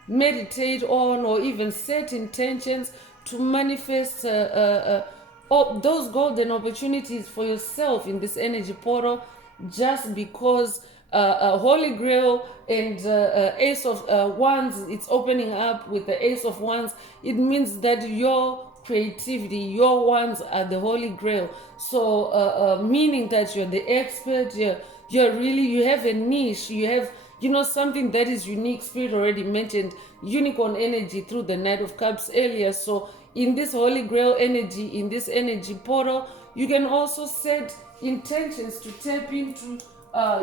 meditate on or even set intentions to manifest those golden opportunities for yourself in this energy portal, just because Holy Grail and Ace of Wands, it's opening up with the Ace of Wands. It means that your creativity, your wands are the Holy Grail. So meaning that you're the expert, you're really, you have a niche, you have, something that is unique. Spirit already mentioned unicorn energy through the Knight of Cups earlier. So in this Holy Grail energy, in this energy portal, you can also set intentions to tap into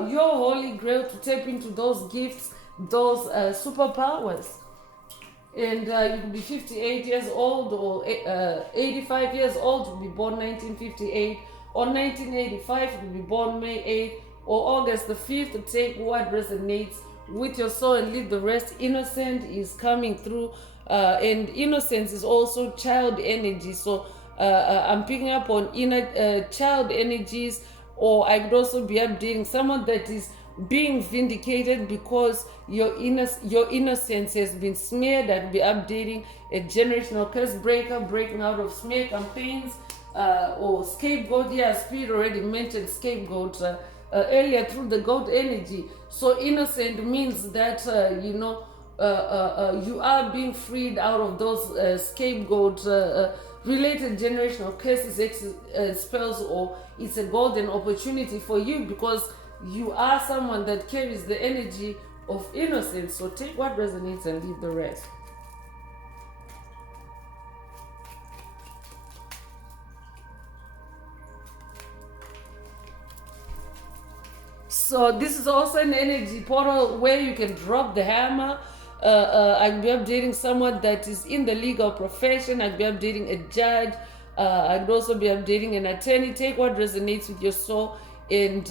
your Holy Grail, to tap into those gifts, those superpowers. And you could be 58 years old or 85 years old. You could be born 1958 or 1985. You could be born May 8th or August the 5th. To take what resonates with your soul and leave the rest. Innocent is coming through. And innocence is also child energy. So I'm picking up on inner child energies. Or I could also be updating someone that is being vindicated because your innocence has been smeared. I'd be updating a generational curse breaker, breaking out of smear campaigns, or scapegoat. Yeah, Spirit already mentioned scapegoat earlier through the goat energy. So innocent means that you are being freed out of those scapegoat related generational curses, spells, or it's a golden opportunity for you because you are someone that carries the energy of innocence. So take what resonates and leave the rest. So this is also an energy portal where you can drop the hammer. I'll be updating someone that is in the legal profession. I'll be updating a judge. I'd also be updating an attorney. Take what resonates with your soul and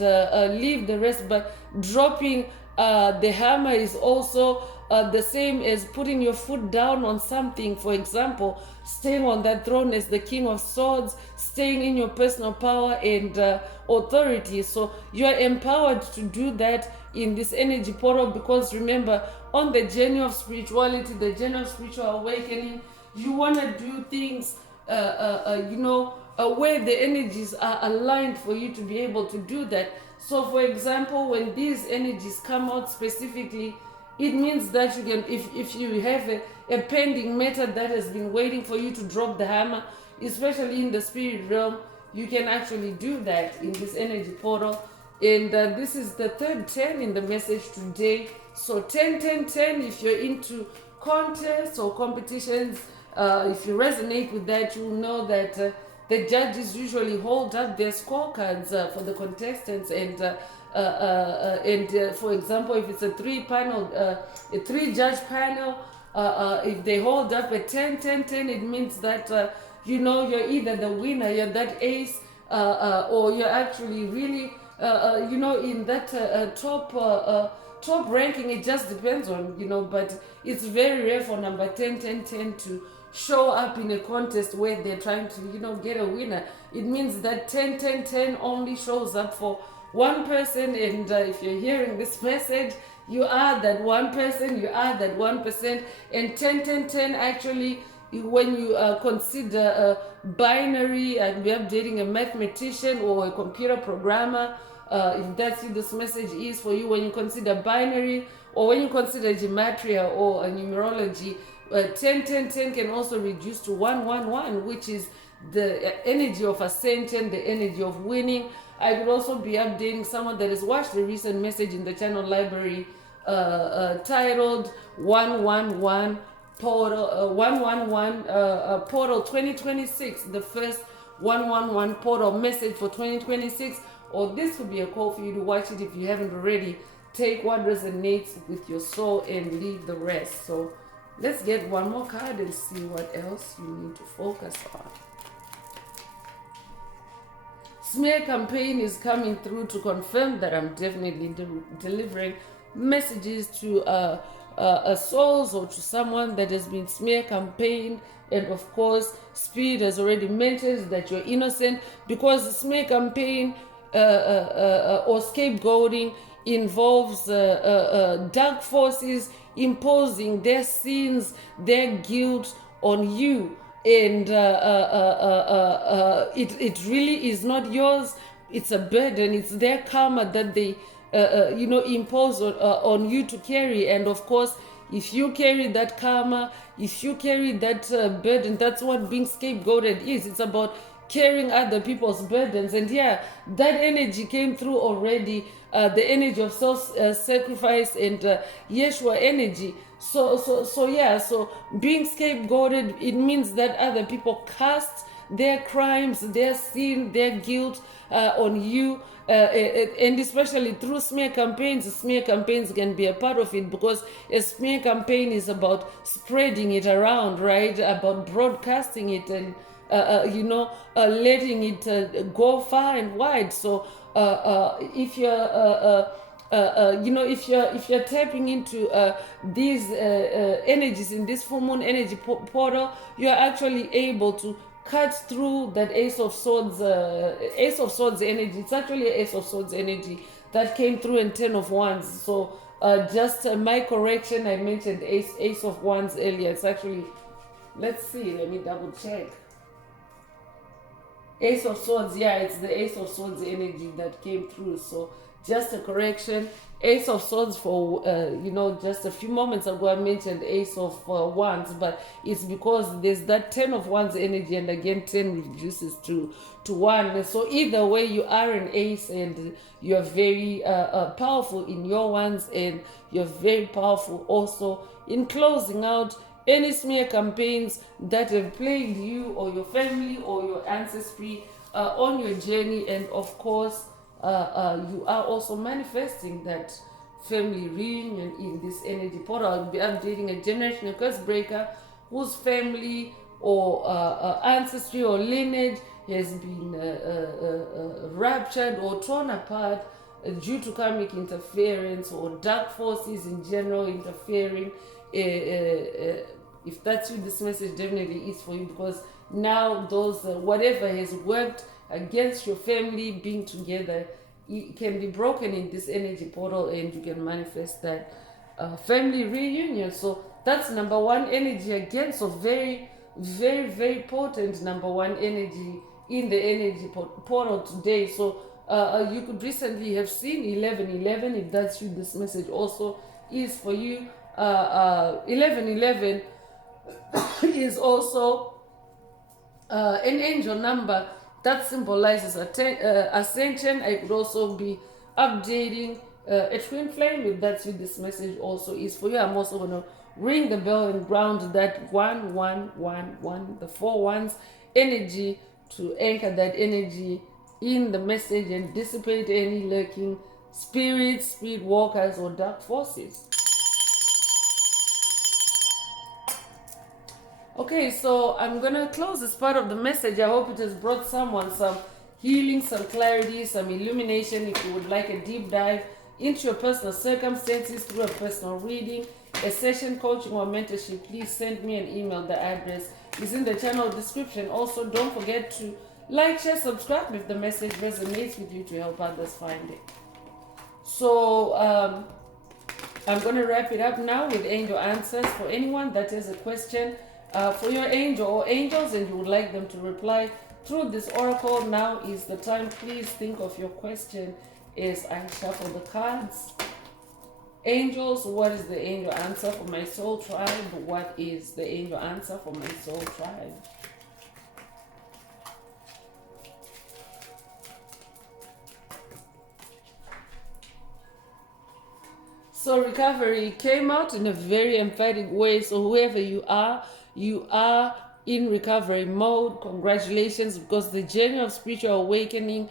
leave the rest. But dropping the hammer is also the same as putting your foot down on something. For example, staying on that throne as the King of Swords, staying in your personal power and authority. So you are empowered to do that in this energy portal, because remember, on the journey of spirituality, the journey of spiritual awakening, you want to do things where the energies are aligned for you to be able to do that. So for example, when these energies come out specifically, it means that you can, if you have a pending matter that has been waiting for you to drop the hammer, especially in the spirit realm, you can actually do that in this energy portal. And this is the third 10 in the message today. So 10, 10, 10, if you're into contests or competitions, if you resonate with that, you'll know that the judges usually hold up their scorecards for the contestants. And for example, if it's a three judge panel, if they hold up a 10, 10, 10, it means that you're either the winner, you're that ace, or you're actually really in that top ranking. It just depends on, but it's very rare for number 10, 10, 10 to show up in a contest where they're trying to, get a winner. It means that 10, 10, 10 only shows up for one person. And if you're hearing this message, you are that one person, you are that 1%. And 10, 10, 10 actually, when you consider a binary, I'll be updating a mathematician or a computer programmer, if that's you, this message is for you. When you consider binary, or when you consider gematria or numerology, 10, 10, 10 can also reduce to 1, 1, 1, which is the energy of ascension, the energy of winning. I could also be updating someone that has watched the recent message in the channel library titled 111 Portal 111 Portal 2026, the first 111 Portal message for 2026. Or this could be a call for you to watch it if you haven't already. Take what resonates with your soul and leave the rest. So let's get one more card and see what else you need to focus on. Smear campaign is coming through to confirm that I'm definitely delivering messages to souls or to someone that has been smear campaigned. And of course, Spirit has already mentioned that you're innocent, because the smear campaign or scapegoating involves dark forces imposing their sins, their guilt on you. And it really is not yours. It's a burden. It's their karma that they impose on you to carry. And of course, if you carry that karma, if you carry that burden, that's what being scapegoated is. It's about carrying other people's burdens. And yeah, that energy came through already, the energy of self-sacrifice and Yeshua energy. So yeah, so being scapegoated, it means that other people cast their crimes, their sin, their guilt on you. And especially through smear campaigns can be a part of it, because a smear campaign is about spreading it around, right? About broadcasting it and letting it go far and wide. So if you're if you're tapping into these energies in this full moon energy portal, you're actually able to cut through that Ace of Swords energy. It's actually Ace of Swords energy that came through in 10 of Wands. So just my correction, I mentioned Ace of Wands earlier. It's actually, let's see, let me double check. Ace of Swords, yeah, it's the Ace of Swords energy that came through. So just a correction. Ace of Swords for, just a few moments ago I mentioned Ace of Wands, but it's because there's that 10 of Wands energy, and again 10 reduces to 1. So either way, you are an ace, and you're very powerful in your wands, and you're very powerful also in closing out any smear campaigns that have plagued you or your family or your ancestry on your journey. And of course, you are also manifesting that family reunion in this energy portal. I'll be updating a generational curse breaker whose family or ancestry or lineage has been ruptured or torn apart due to karmic interference or dark forces in general interfering. If that's you, this message definitely is for you, because now those whatever has worked against your family being together, it can be broken in this energy portal, and you can manifest that family reunion. So that's number one energy again. So very, very, very potent number one energy in the energy portal today. So you could recently have seen 1111. If that's you, this message also is for you. 1111 is also an angel number that symbolizes ascension. I could also be updating a twin flame. If that's you, this message also is for you. I'm also going to ring the bell and ground that 1111, the 4 ones energy, to anchor that energy in the message and dissipate any lurking spirits, spirit walkers, or dark forces. Okay, so I'm gonna close this part of the message. I hope it has brought someone some healing, some clarity, some illumination. If you would like a deep dive into your personal circumstances through a personal reading, a session, coaching, or mentorship, please send me an email. The address is in the channel description. Also, don't forget to like, share, subscribe if the message resonates with you, to help others find it. So I'm going to wrap it up now with angel answers. For anyone that has a question for your angel or angels and you would like them to reply through this oracle, now is the time. Please think of your question as I shuffle the cards. Angels, what is the angel answer for my soul tribe? What is the angel answer for my soul tribe? So recovery came out in a very emphatic way. So whoever you are in recovery mode. Congratulations, because the journey of spiritual awakening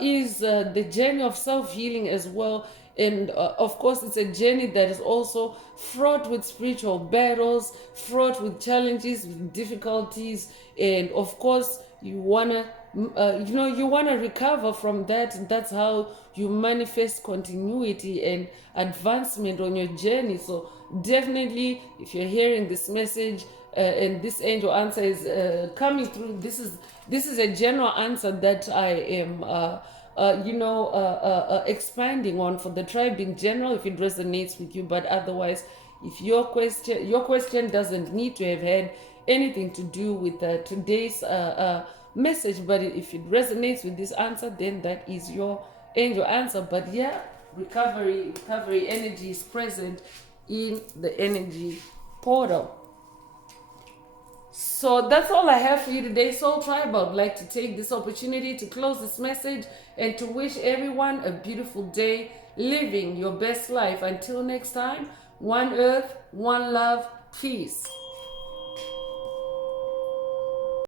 is the journey of self-healing as well. And of course, it's a journey that is also fraught with spiritual battles, fraught with challenges, with difficulties, and of course, you wanna you want to recover from that, and that's how you manifest continuity and advancement on your journey. So definitely, if you're hearing this message and this angel answer is coming through, this is a general answer that I am expanding on for the tribe in general, if it resonates with you. But otherwise, if your question doesn't need to have had anything to do with today's message, but if it resonates with this answer, then that is your angel answer. But yeah, recovery energy is present in the energy portal. So that's all I have for you today, Soul Tribe. I would like to take this opportunity to close this message and to wish everyone a beautiful day, living your best life. Until next time, one earth, one love, peace.